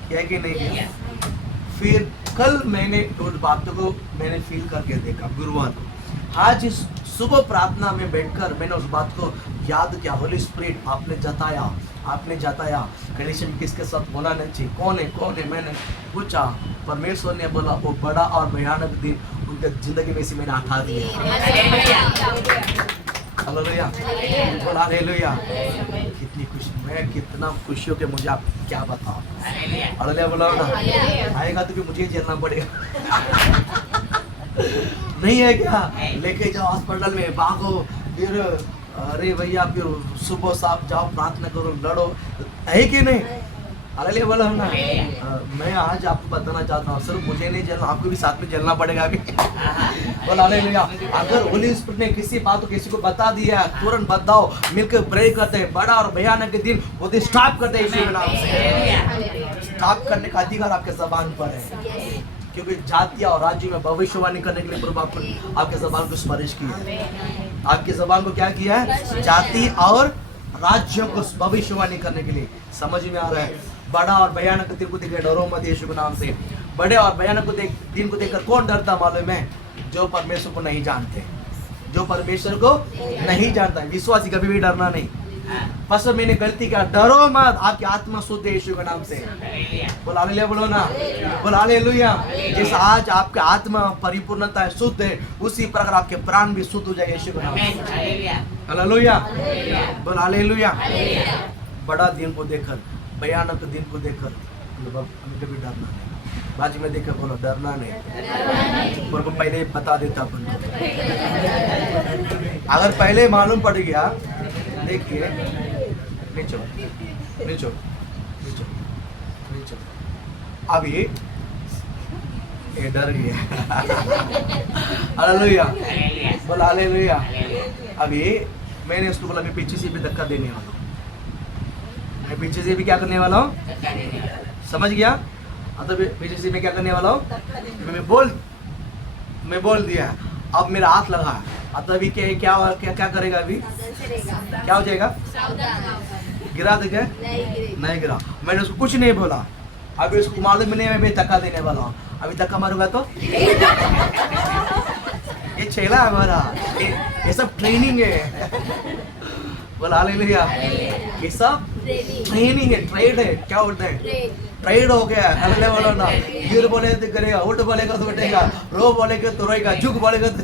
क्या कि नहीं किया। फिर कल मैंने उस बातों को मैंने फील करके देखा। गुरुवार को आज इस सुबह प्रार्थना में बैठकर मैंने उस बात को याद किया। होली स्पिरिट आपने जताया कलीसिया में किसके साथ बोला नहीं चाहिए, कौन है। मैंने पूछा, परमेश्वर ने बोला वो बड़ा और भयानक दिन उनके जिंदगी में से मैंने हटा दिया। हालेलुया, बोला हालेलुया। कितनी खुशी, मैं कितना खुशी हो के मुझे आप क्या बताओ। हालेलुया बोला ना, आएगा तो भी मुझे झेलना पड़ेगा। नहीं है क्या? लेके जाओ हॉस्पिटल में, भागो, फिर अरे भैया फिर सुबह साफ जाओ, प्रार्थना करो, लड़ो, है कि नहीं? अरे बोलो ना। मैं आज आपको बताना चाहता हूँ, सिर्फ मुझे नहीं जलना, आपको भी साथ में जलना पड़ेगा अभी। बोलो हालेलुया। अगर होली स्पिरिट ने किसी बात को किसी को बता दिया, तुरंत बताओ, मिलकर प्रे करते हैं, बड़ा और भयानक के दिन वो दिन स्टॉप करते हैं यीशु के नाम से। स्टॉप करने का अधिकार आपके जबान पर है, क्योंकि जातियां और राज्य में भविष्यवाणी करने के लिए प्रभु आपके जबान को स्पर्श किया है। आपके जबान को क्या किया है? जाति और राज्यों को भविष्यवाणी करने के लिए। समझ में आ रहा है? बड़ा और भयानक दिन को देखकर डरो मत यीशु के नाम से। बड़े और भयानक दिन को देखकर कौन डरता मालूम है? जो परमेश्वर को नहीं जानते, जो परमेश्वर को नहीं जानता। विश्वासी कभी भी डरना नहीं। बस मैंने गलती किया, डरो मत, आपकी आत्मा शुद्ध है यीशु के नाम से। बोल हालेलुया, बोलो ना, बोल हालेलुया। जैसे आज आपके आत्मा परिपूर्णता है, शुद्ध है, उसी प्रकार आपके प्राण भी शुद्ध हो जाए यीशु के नाम से। हालेलुया, बोल हालेलुया। बड़ा दिन को देखकर, भयानक दिन को देखकर हमें कभी डरना नहीं। बाजी में देखकर बोलो, डरना नहीं। और पहले बता देता अपन, अगर पहले मालूम पड़ गया, देखिए नीचो नीचो नीचो नीचो, अभी ये डर गया। हालेलुया, बोल हालेलुया। अभी मैंने उसको बोला, मैं पीछे से भी धक्का देने वाला हूँ, मैं पीछे से भी क्या करने वाला हूँ, समझ गया? तो पीछे से मैं क्या करने वाला हूँ, मैं बोल दिया। अब मेरा हाथ लगा, अब अभी क्या करेगा? अभी क्या हो जाएगा? गिरा देगा? नहीं गिरा। मैंने उसको कुछ नहीं बोला। अभी उसको मालूम नहीं है मैं धक्का देने वाला हूँ। अभी धक्का मारूंगा तो ये चेला है हमारा, ये सब ट्रेनिंग है। बोला हालेलुया। ये सब ट्रेनिंग है, ट्रेड है। क्या बोलते हैं? ट्रेड हो गया। हालेलुया बोलो ना। गिर बोले तो करेगा, उठ बोलेगा तो उठेगा, रो बोलेगा तो रोएगा, झुक बोलेगा तो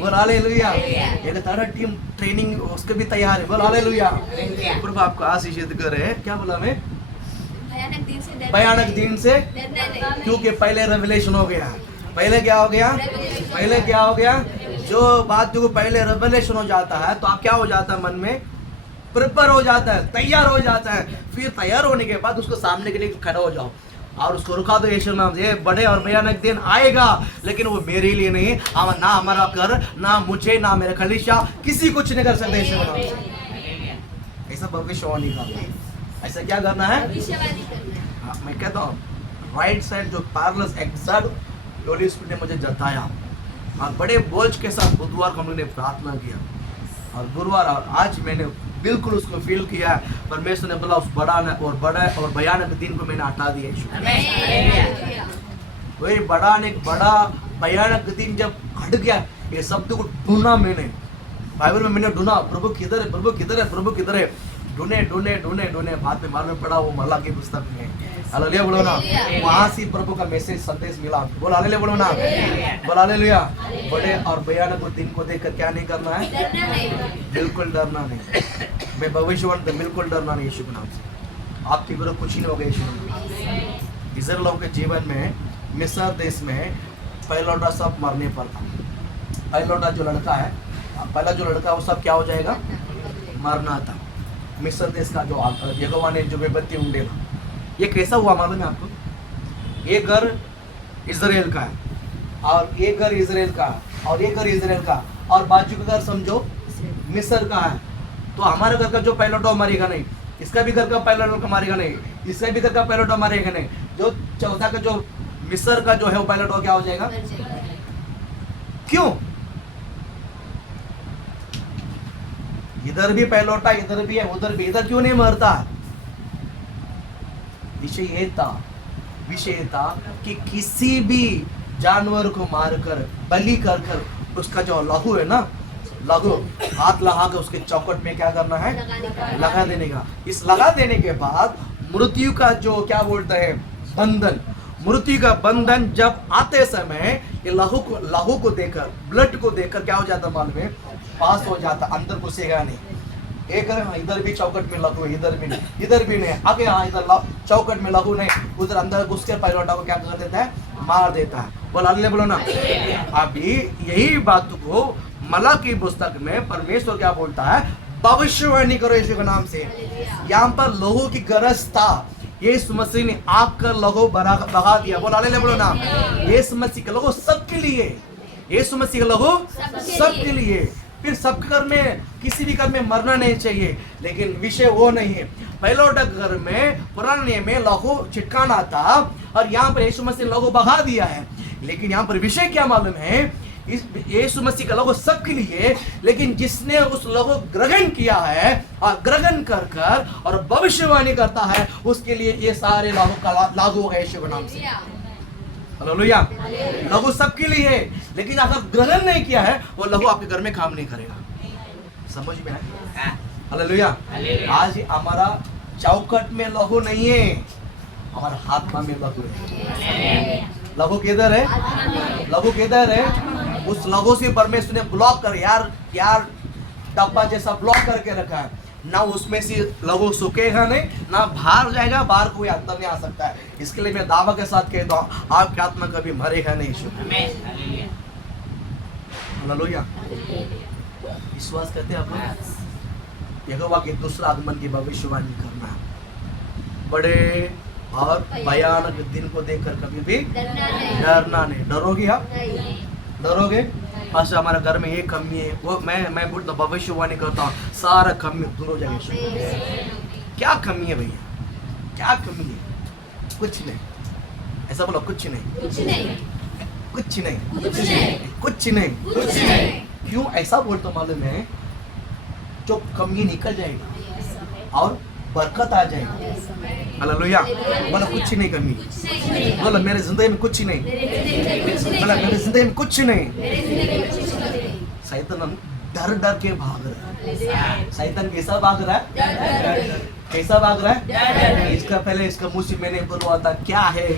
बोल हालेलुया। एक थर्ड टीम ट्रेनिंग उसके भी तैयार है। बोल हालेलुया। प्रभु आपको आशीषित करे। क्या बोला मैं? भयानक दिन से, क्योंकि पहले रेवलेशन हो गया। पहले क्या हो गया? पहले क्या हो गया? जो बात जो पहले रेवलेशन हो जाता है तो आप क्या हो जाता है? मन में प्रिपेयर हो जाता है, तैयार हो जाता है। फिर तैयार होने के बाद उसको सामने के लिए खड़ा हो जाओ और उसको रुका दो यीशु नाम से। बड़े और भयानक दिन आएगा, लेकिन वो मेरे लिए नहीं, ना हमारा कर, ना मुझे, ना मेरे खलीशा, किसी कुछ नहीं कर सकते यीशु नाम से। ऐसा भविष्यवाणी करना, ऐसा क्या करना है? मैं कहता हूँ राइट साइड जो पैरेलल एग्जैक्ट होली स्पिरिट ने मुझे जताया, और बड़े बोझ के साथ बुधवार को हम लोगों ने प्रार्थना किया, और गुरुवार और आज मैंने बिल्कुल उसको फील किया। परमेश्वर ने बोला उस बड़ा और भयानक दिन को मैंने हटा दिया। वही बड़ा भयानक दिन जब हट गया, ये शब्द को ढूंढा मैंने बाइबल में, मैंने ढूंढा प्रभु किधर है, प्रभु किधर है, प्रभु किधर है। ढूंढे बाद में मालूम पड़ा वो मल्ला की पुस्तक में। हालेलुया बोलो ना। वहां से प्रभु का मैसेज संदेश मिला। बोल हालेलुया बोलो ना, बोल हालेलुया। बड़े और भयानक दिन को देखकर क्या नहीं करना है? बिल्कुल डरना नहीं। मैं भविष्यवाणी बिल्कुल डरना नहीं यीशु के नाम से। आपके विरुद्ध कुछ ही नहीं होगा यीशु के नाम से। इस्राएल लोगों के जीवन में मिस्र देश में पहलौठा सब मरने पर था। पहलौठा जो लड़का है, पहला जो लड़का वो सब क्या हो जाएगा? मरना था। मिस्र देश का जो यहोवा ने जो विपत्ति उंडेला, ये कैसा हुआ मालूम है आपको? ये घर इजराइल का है, और ये घर इजराइल का है, और ये घर इजराइल का, और बाजू का घर समझो मिस्र का है। तो हमारे घर का जो पहलौठा मारेगा नहीं, इसका भी घर का पहलौठा मारेगा नहीं, इसका भी घर का पहलौठा मारेगा नहीं। जो चौथा का जो मिस्र का जो है वो पहलौठा क्या हो जाएगा? क्यों? इधर भी पहलौठा, इधर भी है, उधर भी, इधर क्यों नहीं मरता? विषय था कि किसी भी जानवर को मारकर बलि कर उसका जो लहू है ना, लहू हाथ लगा के उसके चौकट में क्या करना है? लगा देने का। इस लगा देने के बाद मृत्यु का जो क्या बोलते हैं बंधन, मृत्यु का बंधन जब आते समय ये लहू को देखकर, ब्लड को देखकर क्या हो जाता मालूम है? पास हो जाता, अंदर घुसेगा नहीं। एक करे हाँ, इधर भी चौकट में लघु है, इधर भी नहीं, आगे हाँ इधर चौकट में लघु नहीं, उधर अंदर घुस के पैरोटा को क्या कर देता है, मार देता है। बोलो ना। अभी यही बात को मलाकी पुस्तक में परमेश्वर क्या बोलता है, भविष्यवाणी करो यीशु के नाम से। यहाँ पर लहू की गरज था, यीशु मसीह ने आकर लहू बहा दिया। बोलो ना। यीशु मसीह का लहू सबके लिए, यीशु मसीह का लहू सबके लिए। फिर सबके घर में, किसी भी घर में मरना नहीं चाहिए, लेकिन विषय वो नहीं है। पहले घर में पुराने नियम में लहू छिटकाना था और यहाँ पर यीशु मसीह लहू बहा दिया है। लेकिन यहाँ पर विषय क्या मालूम है, इस यीशु मसीह का लहू सबके लिए, लेकिन जिसने उस लहू ग्रहण किया है और ग्रहण कर और भविष्यवाणी करता है, उसके लिए ये सारे लहू का लागू होगा यीशु के नाम से। हालेलुया। लहू सबके लिए है, लेकिन अगर ग्रहण नहीं किया है, वो लहू आपके घर में काम नहीं करेगा। समझ में आया? हालेलुया। आज हमारा चौकट में लहू नहीं है, हमारा आत्मा में लहू है। लहू किधर है? लहू किधर है? उस लहू से परमेश्वर ने ब्लॉक कर यार डब्बा जैसा ब्लॉक करके रखा है, ना उसमें से लहू सूखेगा नहीं, ना बाहर जाएगा, बाहर कोई अंदर नहीं आ सकता है। इसके लिए मैं दावा के साथ कहता हूँ, आपकी आत्मा कभी मरेगा नहीं। हालेलुया। विश्वास करते हैं आप लोग? यहोवा के दूसरा आगमन की भविष्यवाणी करना, बड़े और भयानक दिन को देखकर कभी भी डरना नहीं। डरोगे आप? डरोगे? पास हमारे घर में ये कमी है, वो मैं बोलता भविष्यवाणी करता हूँ, सारा कमी दूर हो जाएगी। क्या कमी है भैया? क्या कमी है? कुछ नहीं। ऐसा बोलो, कुछ नहीं। क्यों ऐसा बोलता मालूम है? जो कमी निकल जाएगा और बरकत आ जाएगी। हालेलुया। बोलो कुछ नहीं कमी। बोलो मेरे जिंदगी में कुछ नहीं। बोलो मेरे जिंदगी में कुछ नहीं। शैतान डर के भाग रहा है। शैतान कैसा भाग रहा है? कैसा भाग रहा है? इसका पहले इसका मुंह से मैंने बोला था, क्या है,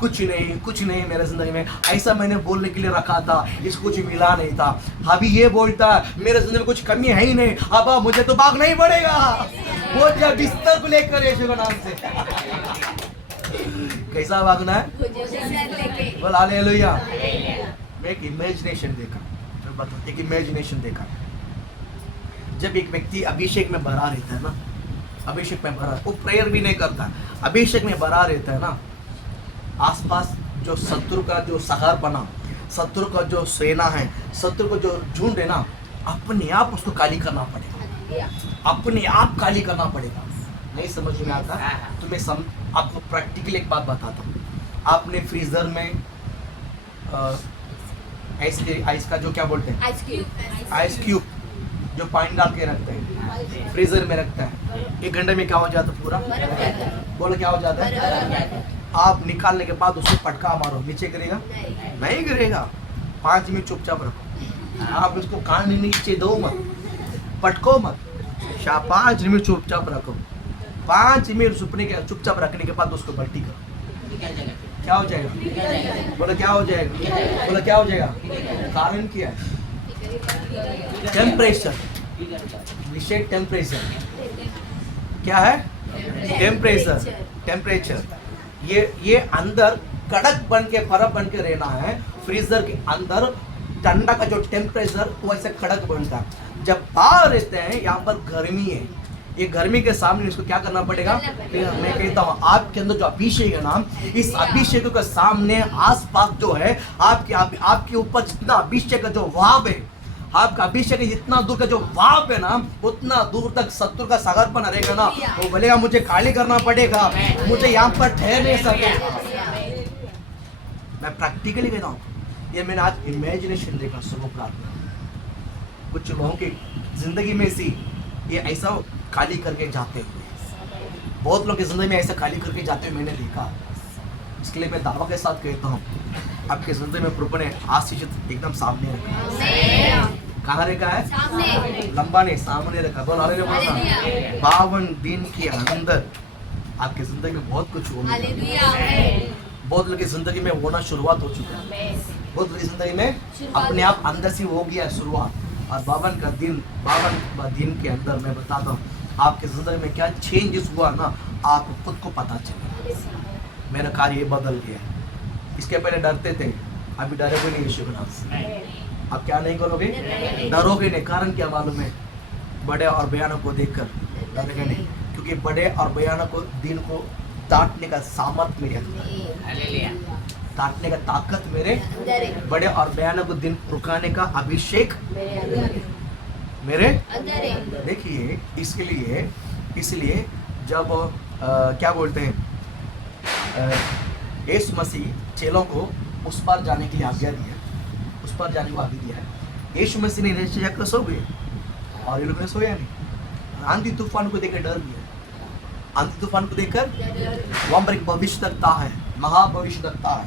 कुछ नहीं मेरे जिंदगी में, ऐसा मैंने बोलने के लिए रखा था, इसको कुछ मिला नहीं था। अभी ये बोलता मेरे जिंदगी में कुछ कमी है ही नहीं, अब मुझे तो भाग नहीं पड़ेगा। वो जब बिस्तर को लेकर यीशु के नाम से कैसा भागना है? बोल हालेलुया। मैं एक इमेजिनेशन देखा, मैं बताता एक इमेजिनेशन देखा। जब एक व्यक्ति अभिषेक में भरा रहता है ना, अभिषेक में भरा, वो प्रेयर भी नहीं करता, अभिषेक में भरा रहता है ना, आसपास जो शत्रु का जो सहर बना, शत्रु का जो सेना है, शत्रु का जो झुंड है ना, अपने आप उसको खाली करना पड़ेगा, अपने आप खाली करना पड़ेगा। नहीं समझ में आता तो मैं आपको प्रैक्टिकल एक बात बताता हूँ। आपने फ्रीजर में आइस का जो क्या बोलते हैं, आइस क्यूब जो पानी डाल के रखते हैं, फ्रीजर में रखता है, 1 घंटे में क्या हो जाता है? पूरा बोलो क्या हो जाता है? आप निकालने के बाद उसको पटका मारो, नीचे गिरेगा? नहीं गिरेगा। 5 मिनट चुपचाप रखो, आप उसको कान नीचे दो मत, पटको मत, 5 मिनट चुपचाप रखो। 5 मिनट चुपचाप रखने के बाद उसको पलटी करो, क्या हो जाएगा? बोलो क्या हो जाएगा? बोलो क्या हो जाएगा? कारण क्या है? टेम्परेचर। विषय टेम्परेचर क्या है? टेम्परेचर। ये अंदर कड़क बन के बर्फ बन के रहना है। फ्रीजर के अंदर ठंडा का जो टेम्परेचर वो ऐसे कड़क बनता है। जब बाहर रहते हैं, यहाँ पर गर्मी है, ये गर्मी के सामने इसको क्या करना पड़ेगा? मैं कहता हूँ आपके अंदर जो अभिषेक है ना, इस अभिषेक के सामने आसपास जो है आपके ऊपर जितना अभिषेक का जो वाव है, आपका अभिषेक जितना दूर का जो वाव है ना, उतना दूर तक शत्रु का सागरपन रहेगा ना, वो बोलेगा मुझे खाली करना पड़ेगा, मुझे यहाँ पर ठहर नहीं सकेगा। मैं प्रैक्टिकली कहता हूँ, ये मैंने आज इमेजिनेशन देखा सुबह प्रार्थना, कुछ लोगों की जिंदगी में से ये ऐसा खाली करके जाते हुए, बहुत लोग की जिंदगी में ऐसा खाली करके जाते हुए मैंने देखा। इसके लिए मैं दावा के साथ कहता हूँ, आपके जिंदगी में प्रभु ने आशीषित एकदम सामने रखा। कहाँ रखा है? लंबा नहीं, सामने रखा। बोल हालेलुया। 52 दिन के अंदर आपकी जिंदगी में बहुत कुछ होना, बहुत लोग की जिंदगी में होना शुरुआत हो चुका है। बहुत लोग की जिंदगी में अपने आप अंदर से हो गया शुरुआत। और 52 दिन के अंदर मैं बताता हूँ आपके जिंदगी में क्या चेंजेस हुआ ना, आपको खुद को पता चला मेरा कार्य बदल गया। इसके पहले डरते थे, अभी डरोगे नहीं यीशु के नाम से। आप क्या नहीं करोगे? डरोगे नहीं। कारण क्या मालूम है? बड़े और भयानक को देखकर डरोगे नहीं, क्योंकि बड़े और भयानक को दिन को काटने का सामर्थ मेरे अंदर है, काटने का ताकत मेरे, बड़े और भयानक को दिन रुकाने का अभिषेक मेरे। देखिए इसलिए जब क्या बोलते हैं, यीशु मसीह चेलों को उस पार जाने के लिए आज्ञा दिया, उस पार जाने को आज्ञा दिया है। यीशु मसीह ने नीचे जाकर सो गए और ये लोग ने सोया नहीं। आंधी तूफान को देखकर डर गया, आंधी तूफान को देखकर वहां पर एक भविष्यद्वक्ता है, महाभविष्यद्वक्ता है,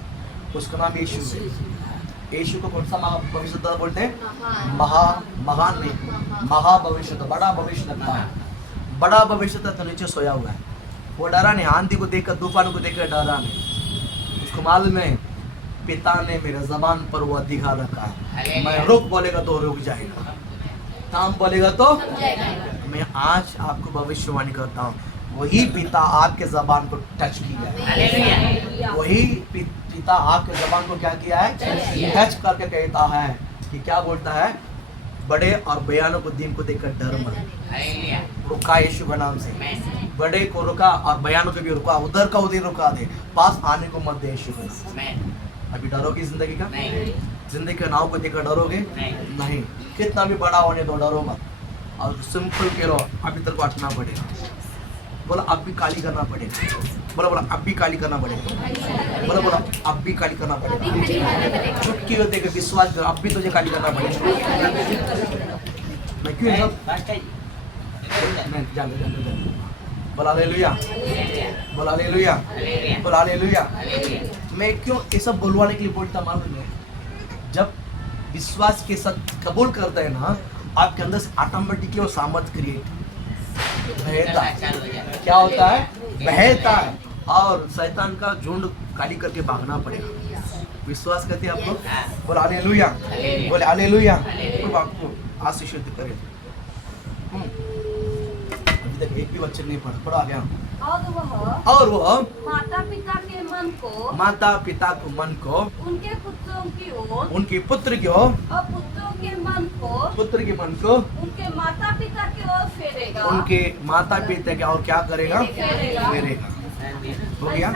उसका नाम यीशु है। यीशु को कौन सा भविष्यद्वक्ता बोलते हैं? महान नहीं, महाभविष्यद्वक्ता, बड़ा भविष्यद्वक्ता है। बड़ा भविष्यद्वक्ता नीचे सोया हुआ है, वो डरा नहीं, आंधी को देखकर तूफान को देखकर डरा नहीं। उसको मालूम है पिता ने मेरे जबान पर वो अधिकार रखा है, मैं रुक बोलेगा तो रुक जाएगा, थाम बोलेगा तो। मैं आज आपको भविष्यवाणी करता हूँ, वही पिता आपके जबान को टच किया है, वही पिता आपके जबान को क्या किया है? टच करके कहता है कि क्या बोलता है? बड़े और भयानक को दिन को देखकर डर मत। रुका यीशु के नाम से, बड़े को रुका और भयानक को भी रुका, उधर का उधर रुका दे, पास आने को मत दे यीशु के नाम से। अभी डरोगे जिंदगी का? जिंदगी के नाव को देखकर डरोगे? नहीं। कितना भी बड़ा होने दो, डरो मत। और सिंपल कह लो, अभी तेरे को हटना पड़ेगा, बोला अब भी काली करना पड़ेगा, बोला अब भी काली करना पड़ेगा, बोला अब भी काली करना पड़ेगा। चुटकी होते कि विश्वास करो, अब भी तुझे काली करना पड़ेगा। मैं क्यों बोला हालेलुया, बोला हालेलुया, बोला हालेलुया। मैं क्यों ये सब बोलवाने के लिए बोलता मालूम है? जब विश्वास के साथ कबूल करते हैं ना, आपके अंदर से ऑटोमेटिकली वो सामर्थ क्रिएट बहता है। क्या होता है? बहता है, और शैतान का झुंड काली करके भागना पड़ेगा। विश्वास करते हैं आप लोग? बोले हालेलुया, बोले हालेलुया। तो आपको आशीषित करे। अभी तक एक भी वचन नहीं पढ़ा गया। और वो माता पिता के मन को उनके पुत्रों की ओर, उनके पुत्र की ओर, और पुत्र के मन को उनके माता पिता की ओर फेरेगा, उनके माता पिता के और क्या करेगा? फेरेगा। हो गया?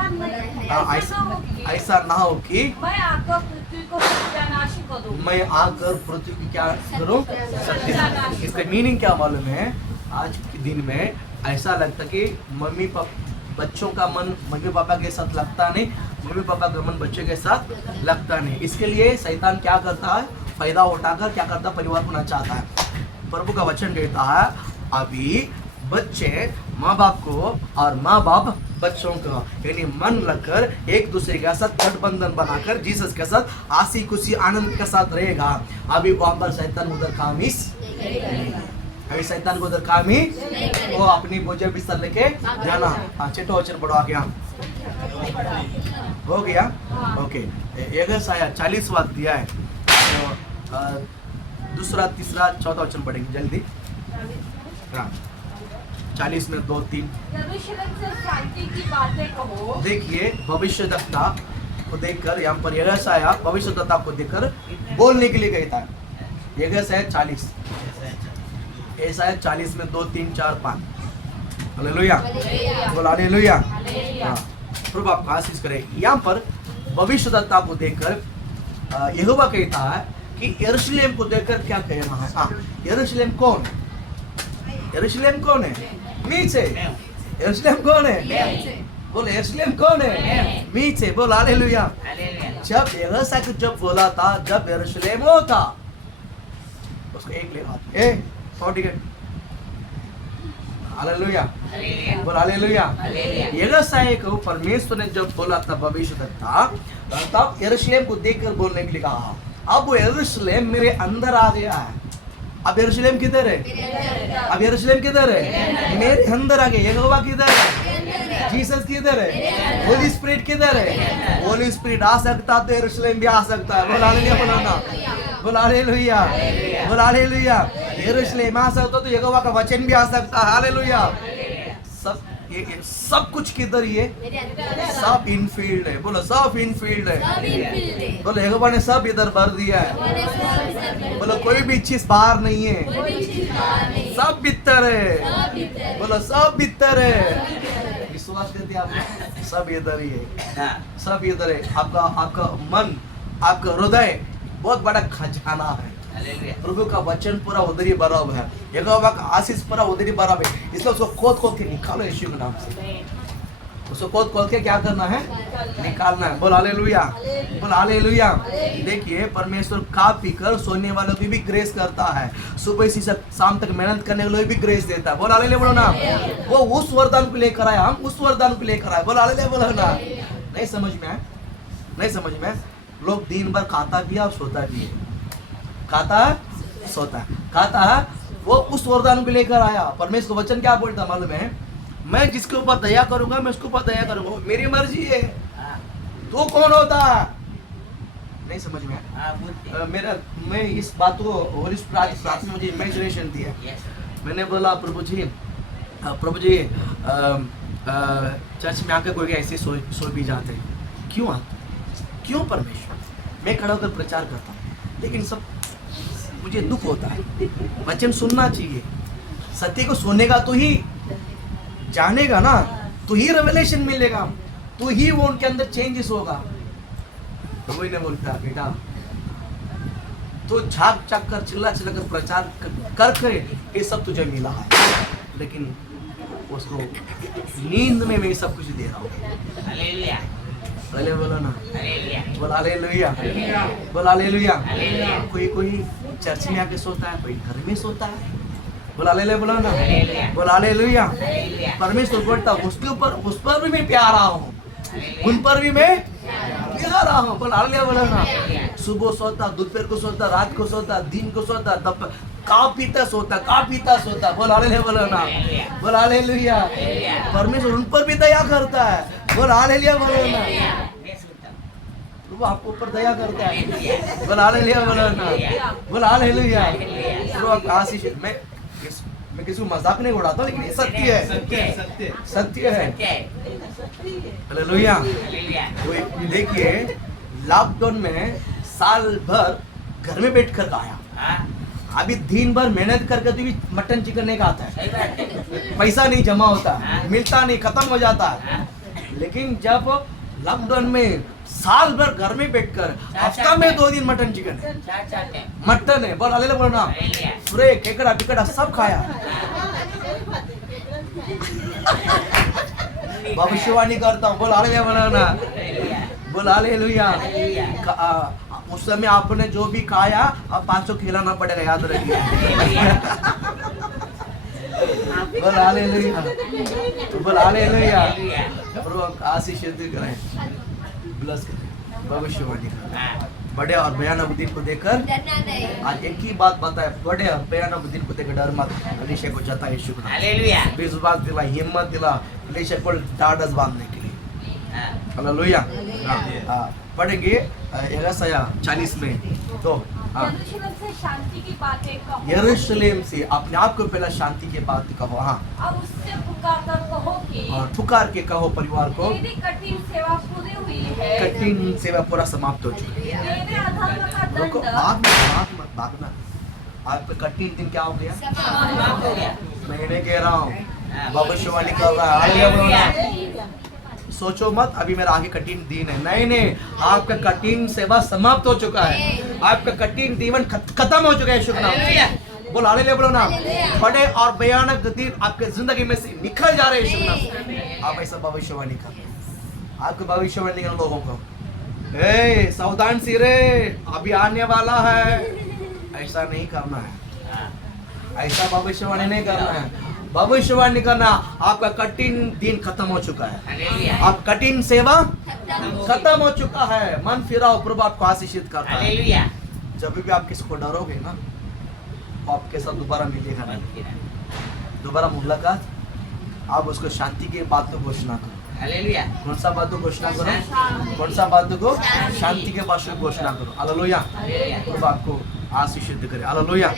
ऐसा ना हो कि मैं आकर पृथ्वी को सत्यानाशी करूं, मैं आकर पृथ्वी की क्या करूं? सत्य। इसका मीनिंग क्या मालूम है? आज के दिन में ऐसा लगता कि मम्मी पापा बच्चों का मन मम्मी पापा के साथ लगता नहीं, मम्मी पापा का मन बच्चे के साथ लगता नहीं। इसके लिए शैतान क्या करता है? फायदा उठाकर क्या करता है? परिवार को नचाता है। प्रभु का वचन कहता है अभी बच्चे माँ बाप को और माँ बाप बच्चों को यानी मन लगकर एक दूसरे के साथ गठबंधन बनाकर जीसस के साथ हंसी खुशी आनंद के साथ रहेगा। अभी वहां पर शैतान उधर कामिस, अभी शैतान को उधर कामी, वो अपनी बोझ बिस्तर लेके जाना। हाँ, छठा वचन पढ़ो आगे। हो गया? ओके। यशायाह 40वां अध्याय है, तो दूसरा तीसरा चौथा वचन पढ़ेंगे जल्दी। हाँ, 40 में 2 3। यरूशलेम से शांति की बातें कहो। देखिए भविष्यद्वक्ता को देखकर यहाँ पर यशायाह भविष्यद्वक्ता को देखकर बोलने के लिए कहता है। यशायाह 40, यशायाह 40 में 2 3 4 5। हालेलुया, बोल हालेलुया। हाँ, प्रभु आपको आशीष करे। यहाँ पर भविष्यद्वक्ता को देखकर यहोवा कहता है कि यरूशलेम को देखकर क्या कहना है? हाँ, यरूशलेम कौन? यरूशलेम कौन है? मीचे। यरूशलेम कौन है? बोले यरूशलेम कौन है? मीचे। बोल हालेलुया। जब यहोशा जब बोला था, जब यरूशलेम वो था, उसको एक ले हाथ ए टिकट। हालेलुया, बोल हालेलुया। यहोशा को परमेश्वर ने जब बोला था भविष्यद्वक्ता, तब यरूशलेम को देखकर बोलने के लिए कहा। अब वो यरूशलेम मेरे अंदर आ गया है। अब यरूशलेम किधर है? अब यरूशलेम किधर है? मेरे अंदर आ गया। यहोवा किधर है? जीसस किधर है? होली स्पिरिट किधर है? होली स्पिरिट आ सकता तो यरूशलेम भी आ सकता है। बोल हालेलुया, बोलाना। बोल हालेलुया, बोल हालेलुया। यरूशलेम आ सकता तो यहोवा का वचन भी आ सकता है। हालेलुया। सब ये सब कुछ किधर ये सब इनफील्ड है। बोलो सब इनफील्ड है। बोलो यहोवा ने सब इधर भर दिया है। बोलो कोई भी चीज बाहर नहीं है, सब भीतर है। बोलो सब भीतर है। विश्वास करते आप? सब इधर ही है, सब इधर है। आपका मन, आपका हृदय बहुत बड़ा खजाना है। प्रभु का वचन पूरा उधर ही भरा हुआ है, यहोवा का आशीष पूरा उधर ही भरा हुआ है। इसलिए उसको खोद के निकालो यीशु के नाम से। उसको खोद के क्या करना है? निकालना है। बोल हालेलुया, बोल हालेलुया। देखिए परमेश्वर खा पी कर सोने वालों को भी ग्रेस करता है, सुबह से शाम तक मेहनत करने वालों को भी ग्रेस देता है। बोल हालेलुया बोलो ना। वो उस वरदान को लेकर आया, हम उस वरदान को लेकर आए। बोल हालेलुया बोलो ना। नहीं समझ में आया? नहीं समझ में? लोग दिन भर खाता भी है और सोता भी है, खाता सोता है, खाता है। वो उस वरदान को लेकर आया। परमेश्वर वचन क्या बोलता मालूम है? मैं जिसके ऊपर दया करूंगा मैं उसके ऊपर दया करूंगा, मेरी मर्जी है। तू कौन होता? नहीं समझ में आया? मैं इस बात को होली स्पिरिट ने मुझे इमेजिनेशन दिया। मैंने बोला प्रभु जी चर्च में आकर कोई ऐसे सो भी जाते हैं, क्यों आते? क्यों परमेश्वर? मैं खड़ा होकर प्रचार करता हूँ, लेकिन सब मुझे दुख होता है। वचन सुनना चाहिए, सत्य को सुनेगा तो ही जानेगा ना, तो ही रेवलेशन मिलेगा, तो ही वो उनके अंदर चेंजेस होगा। तो वही ने बोलता बेटा तो झाक झाक कर चिल्ला कर प्रचार कर ये सब तुझे मिला है, लेकिन उसको नींद में मैं सब कुछ दे रहा हूँ। हालेलुया, पहले बोलो ना बोल हालेलुया, बोल हालेलुया। कोई चर्च में आके सोता है, कोई घर में सोता है। बोल हालेलुया बोलो ना, बोल हालेलुया। परमेश्वर बोलता उसके ऊपर, उस पर भी मैं प्यारा हूँ, उन पर भी मैं प्यारा हूँ। बोल हालेलुया बोलो ना। सुबह सोता, दोपहर को सोता, रात को सोता, दिन को सोता, का पीता सोता। बोल हालेलुया बोलो ना, बोल हालेलुया। परमेश्वर उन पर भी दया करता है। बोल हालेलुया बोलो ना। प्रभु आपको ऊपर दया करता है। बोल हालेलुया बोलो ना, बोल हालेलुया। प्रभु आपका आशीष। मैं किसी को मजाक नहीं उड़ाता, लेकिन ये सत्य है, सत्य है। हालेलुया। देखिए लॉकडाउन में साल भर घर में बैठ कर खाया, अभी दिन भर मेहनत करके तो भी मटन चिकन नहीं खाता है, पैसा नहीं जमा होता, मिलता नहीं, खत्म हो जाता है। लेकिन जब लॉकडाउन में साल भर घर में बैठकर हफ्ता में 2 दिन मटन चिकन है, मटन है। बोल हालेलुया बोलो ना। फ्रे केकड़ा पिकड़ा सब खाया। भविष्यवाणी करता हूँ। बोल हालेलुया बोलो ना, बोल हालेलुया। उस समय आपने जो भी खाया अब 500 खिलाना पड़ेगा, याद रखिए। बोल हालेलुया, बोल हालेलुया। प्रभु आशीष करें, ब्लेस करें। भविष्यवाणी बड़े और भयानक दिन को देखकर आज एक ही बात बताए, बड़े और भयानक दिन को देखकर डर मत। अलीशा को जता यीशु का हालेलुया, विश्वास दिला, हिम्मत दिला अलीशा को ढाढ़स बांधने के लिए। हालेलुया। पढ़ेंगे यशायाह 40 में। तो यरूशलेम से शांति की बातें कहो। यरूशलेम से अपने आप को पहला शांति की बात कहो। हाँ, अब उससे पुकार कर कहो कि, और पुकार के कहो परिवार को, मेरी कठिन सेवा पूरी हुई है, कठिन सेवा पूरा समाप्त हो चुकी है। मेरे अधर्म का रुको, दंड मत भागना। आपका कठिन दिन क्या हो गया? समाप्त हो गया। मैं नहीं कह रहा हूँ, भविष्यवाणी कर रहा है। हालेलुया बोलो ना। सोचो मत अभी मेरा आगे कठिन दिन है, नहीं, आपका कठिन सेवा समाप्त हो चुका है, आपका कठिन जीवन खत्म हो चुका है। यीशु के नाम से बोल हालेलुया बोलो ना। बड़े और भयानक दिन आपके जिंदगी में से निकल जा रहे हैं यीशु के नाम से। आप ऐसा भविष्यवाणी कर, आपको भविष्यवाणी करने लोगों को, ए सावधान सी रे, अभी आने वाला है, ऐसा नहीं करना है, ऐसा भविष्यवाणी नहीं करना है। भविष्यवाणी करना, आपका कठिन दिन खत्म हो चुका है, आप कठिन सेवा खत्म हो चुका है। मन फिराओ, प्रभु आपको आशीषित करता है। जब भी आप किसी को डरोगे ना, आपके साथ दोबारा मिलेगा नहीं, दोबारा मुलाकात। आप उसको शांति की बात को घोषणा करो। हालेलुया। कौन सा बात को घोषणा करो? कौन सा बात को? शांति के बात को घोषणा करो। हालेलुया। प्रभु आपको आशीषित करे। हालेलुया।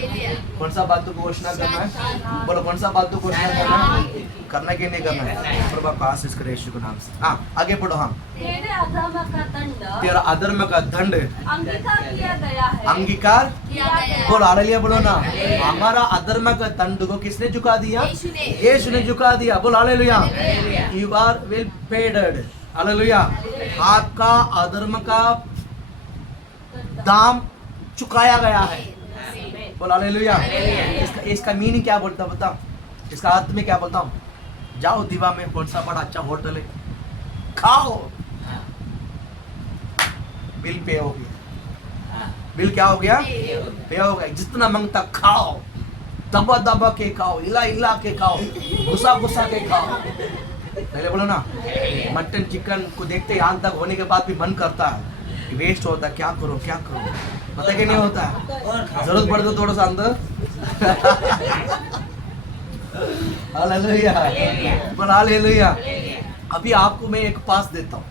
कौन सा बात को घोषणा करना है? बोलो कौन सा बात को घोषणा करना है? करना है कि नहीं करना है? प्रभु का आशीष करे यीशु के नाम से। हाँ आगे पढ़ो। हाँ तेरे अधर्म का दंड तेरा अधर्म का दंड अंगीकार किया गया है। अंगीकार किया गया बोलो हालेलुया बोलो ना। हमारा अधर्म का दंड को किसने झुका दिया? यीशु ने झुका दिया। बोलो hallelujah. You are well paid. Hallelujah. आपका अधर्म का दाम चुकाया गया है। बोलो हालेलुया। इसका मीनिंग क्या बोलता बताओ? इसका अर्थ में क्या बोलता हूँ? जाओ दीवा में कौन सा बड़ा अच्छा होटल है, खाओ, बिल पे हो गया। बिल क्या हो गया? पे हो गया। जितना मांगता खाओ, दबा दबा के खाओ, हिला हिला के खाओ, घुसा घुसा के खाओ। पहले बोलो ना, मटन चिकन को देखते ही आंख तक होने के बाद भी मन करता है, वेस्ट होता है, क्या करो क्या करो, पता कि नहीं होता है, जरूरत पड़े तो थोड़ा सा अंदर। हालेलुया। बोल हालेलुया। अभी आपको मैं एक पास देता हूँ,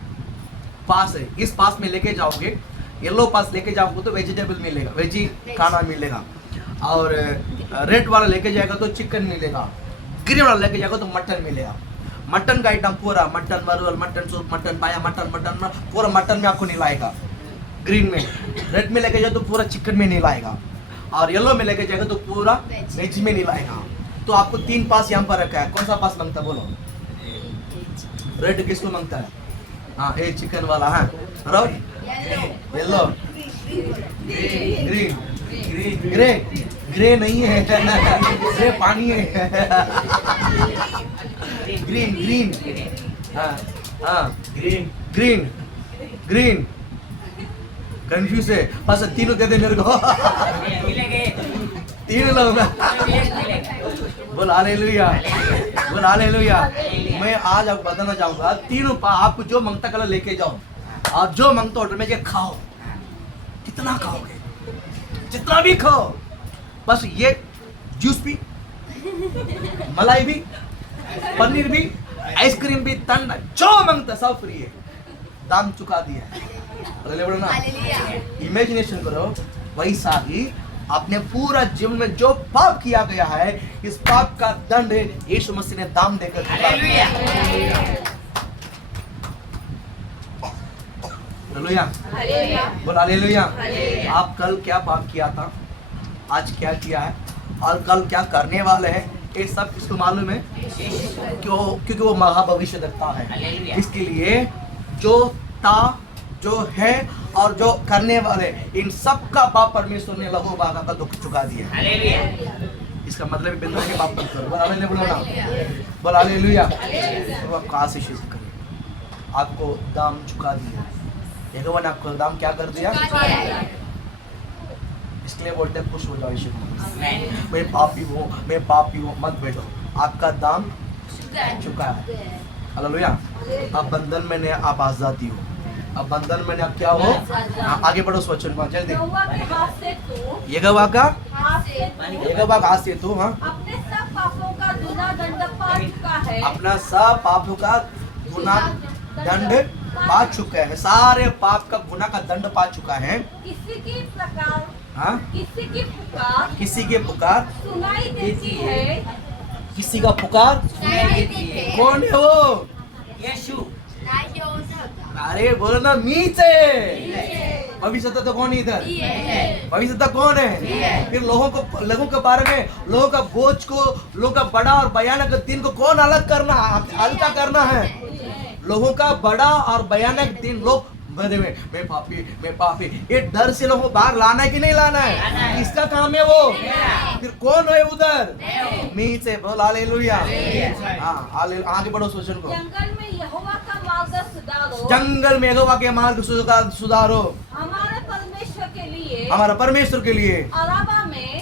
पास है, इस पास में लेके जाओगे, येलो पास लेके जाओगे तो वेजिटेबल मिलेगा, वेजी खाना मिलेगा, और रेड वाला लेके जाएगा तो चिकन मिलेगा, ग्रीन वाला लेके जाएगा तो मटन मिलेगा। मटन का आइटम पूरा, मटन वरुअल, मटन सूप, मटन पाया, मटन पूरा मटन में आपको नहीं लाएगा ग्रीन में। रेड में लेके जाओ तो पूरा चिकन में नहीं लाएगा, और येलो में लेके जाएगा तो पूरा वेज में नहीं लाएगा। तो आपको 3 पास यहाँ पर रखा है, कौन सा पास मांगता है बोलो? रेड किसको मांगता है? हाँ ये चिकन वाला है, और येलो, ग्रीन, ग्रे, ग्रे नहीं है, ग्रे पानी है। ग्रीन ग्रीन, हाँ हाँ ग्रीन ग्रीन ग्रीन, कंफ्यूज है बस। तीनों दे दे मेरे को, तीन लोग। बोल हालेलुया, बोल हालेलुया। मैं आज आपको बताना चाहूंगा, तीनों आपको जो मांगता कलर लेके जाओ, आप जो मांगते ऑर्डर में खाओ, कितना खाओगे, जितना भी खाओ, बस ये जूस भी, मलाई भी, पनीर भी, आइसक्रीम भी, ठंडा, जो मांगता सब फ्री है, दाम चुका दिया है। ना इमेजिनेशन करो, वैसा ही अपने पूरा जीवन में जो पाप किया गया है, इस पाप का दंड यीशु मसीह ने दाम देकर चुका दिया। हालेलुया, बोल हालेलुया। आप कल क्या पाप किया था, आज क्या किया है, और कल क्या करने वाले हैं, ये सब किसको मालूम है? क्यों? क्योंकि वो महाभविष्यद्वक्ता है। इसके लिए जो था, जो है और जो करने वाले, इन सब का पाप परमेश्वर ने लहू बागा का दुख चुका दिया। इसका मतलब बिंदु के पाप मत करो। बोल हालेलुया, बोल हालेलुया। तो आपको आशीषित करे, आपको दाम चुका दिया। यहोवा ने आपको दाम क्या कर दिया? इसलिए बोलते हैं खुश हो जाओ यीशु। मैं पापी हूँ, मत बैठो, आपका दाम चुका है। हालेलुया। आप बंधन में नहीं, आप आजादी हो। अब बंधन में आप क्या हो? आगे बढ़ो उस वचन में जल्दी। यहोवा का हाथ से तू, हाँ, अपने सब पापों का गुनाह दंड पा चुका है। अपना सब पापों का गुनाह दंड पा चुका है, सारे पाप का गुनाह का दंड पा चुका है। किसी की प्रकार, हाँ, किसी के पुकार सुनाई देती है। किसी का पुकार सुनाई देती है। कौन है वो? यीशु। अरे बोलो ना, मीच है। भविष्यता तो कौन है इधर? भविष्यता कौन है? फिर लोगों के बारे में, लोगों का बोझ को, लोगों का बड़ा और भयानक दिन को कौन अलग करना, हल्का करना है? लोगों का बड़ा और भयानक दिन लोग बने में, मैं पापी, ये डर से लोगों को बाहर लाना है कि नहीं लाना है? किसका काम है वो? फिर कौन है उधर? मीच है। बोल हालेलुया। हाँ, आगे बढ़ो वचन को। जंगल में यहोवा का मार्ग सुधारो। जंगल में यहोवा के मार्ग सुधारो। हमारे परमेश्वर के लिए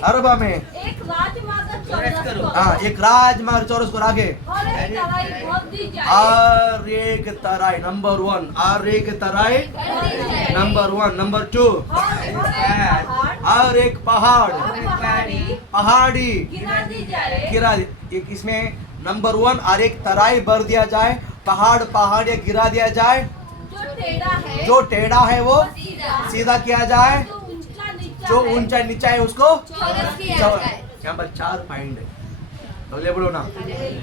अरबा में एक राजमार्ग चौरस करो। हाँ, एक राजमार्ग चौरस को आगे, और एक तराई भर दी जाए। और एक तराई नंबर 1, और एक तराई नंबर 1, नंबर 2, और एक पहाड़ी गिरा, एक इसमें नंबर 1 और एक तराई भर दिया जाए, पहाड़ गिरा दिया जाए, जो टेढ़ा है वो सीधा किया जाए, जो ऊंचाई नीचा है उसको चौरस किया जाए। यहाँ पर 4 पॉइंट है, तो ले बोलो ना,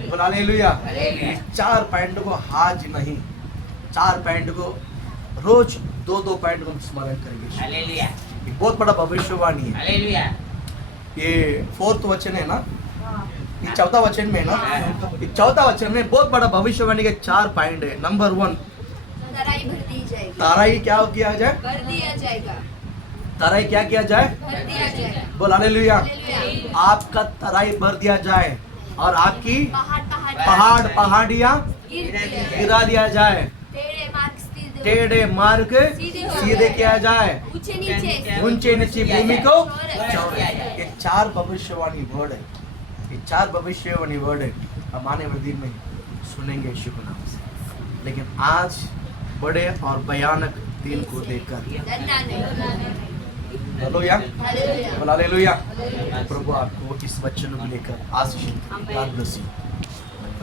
बोला हालेलुया। इस 4 पॉइंट को आज नहीं, 4 पॉइंट को रोज 2-2 पॉइंट को स्मरण करेंगे। हालेलुया, ये बहुत बड़ा भविष्यवाणी है। हालेलुया, ये 4th वचन है ना, ये 4था वचन में है ना, ये 4था वचन में बहुत बड़ा भविष्यवाणी के 4 पॉइंट है। नंबर 1, तराई भर दी जाएगी। ताराई क्या किया जाए, भर दिया जाएगा। ताराई क्या किया जाए, भर दिया जाएगा। बोल हालेलुया। हालेलुया। आपका तराई भर दिया जाए और आपकी पहाड़ पहाड़ियाँ गिर दिया जाए। गिरा दिया जाए, टेढ़े मार्ग सीधे टेढ़े मार्ग हो सीधे जाए। किया जाए, ऊंचे नीचे ऊंचे नीचे भूमि को चौरस। ये 4 भविष्यवाणी वर्ड है, ये 4 भविष्यवाणी वर्ड है। हम आने वाले दिन में सुनेंगे यीशु के नाम से। लेकिन आज बड़े और भयानक दिन को देखकर डरना नहीं। Hallelujah, hallelujah. बोल हालेलुया। प्रभु आपको इस वचन को लेकर आशीष दे। God bless you.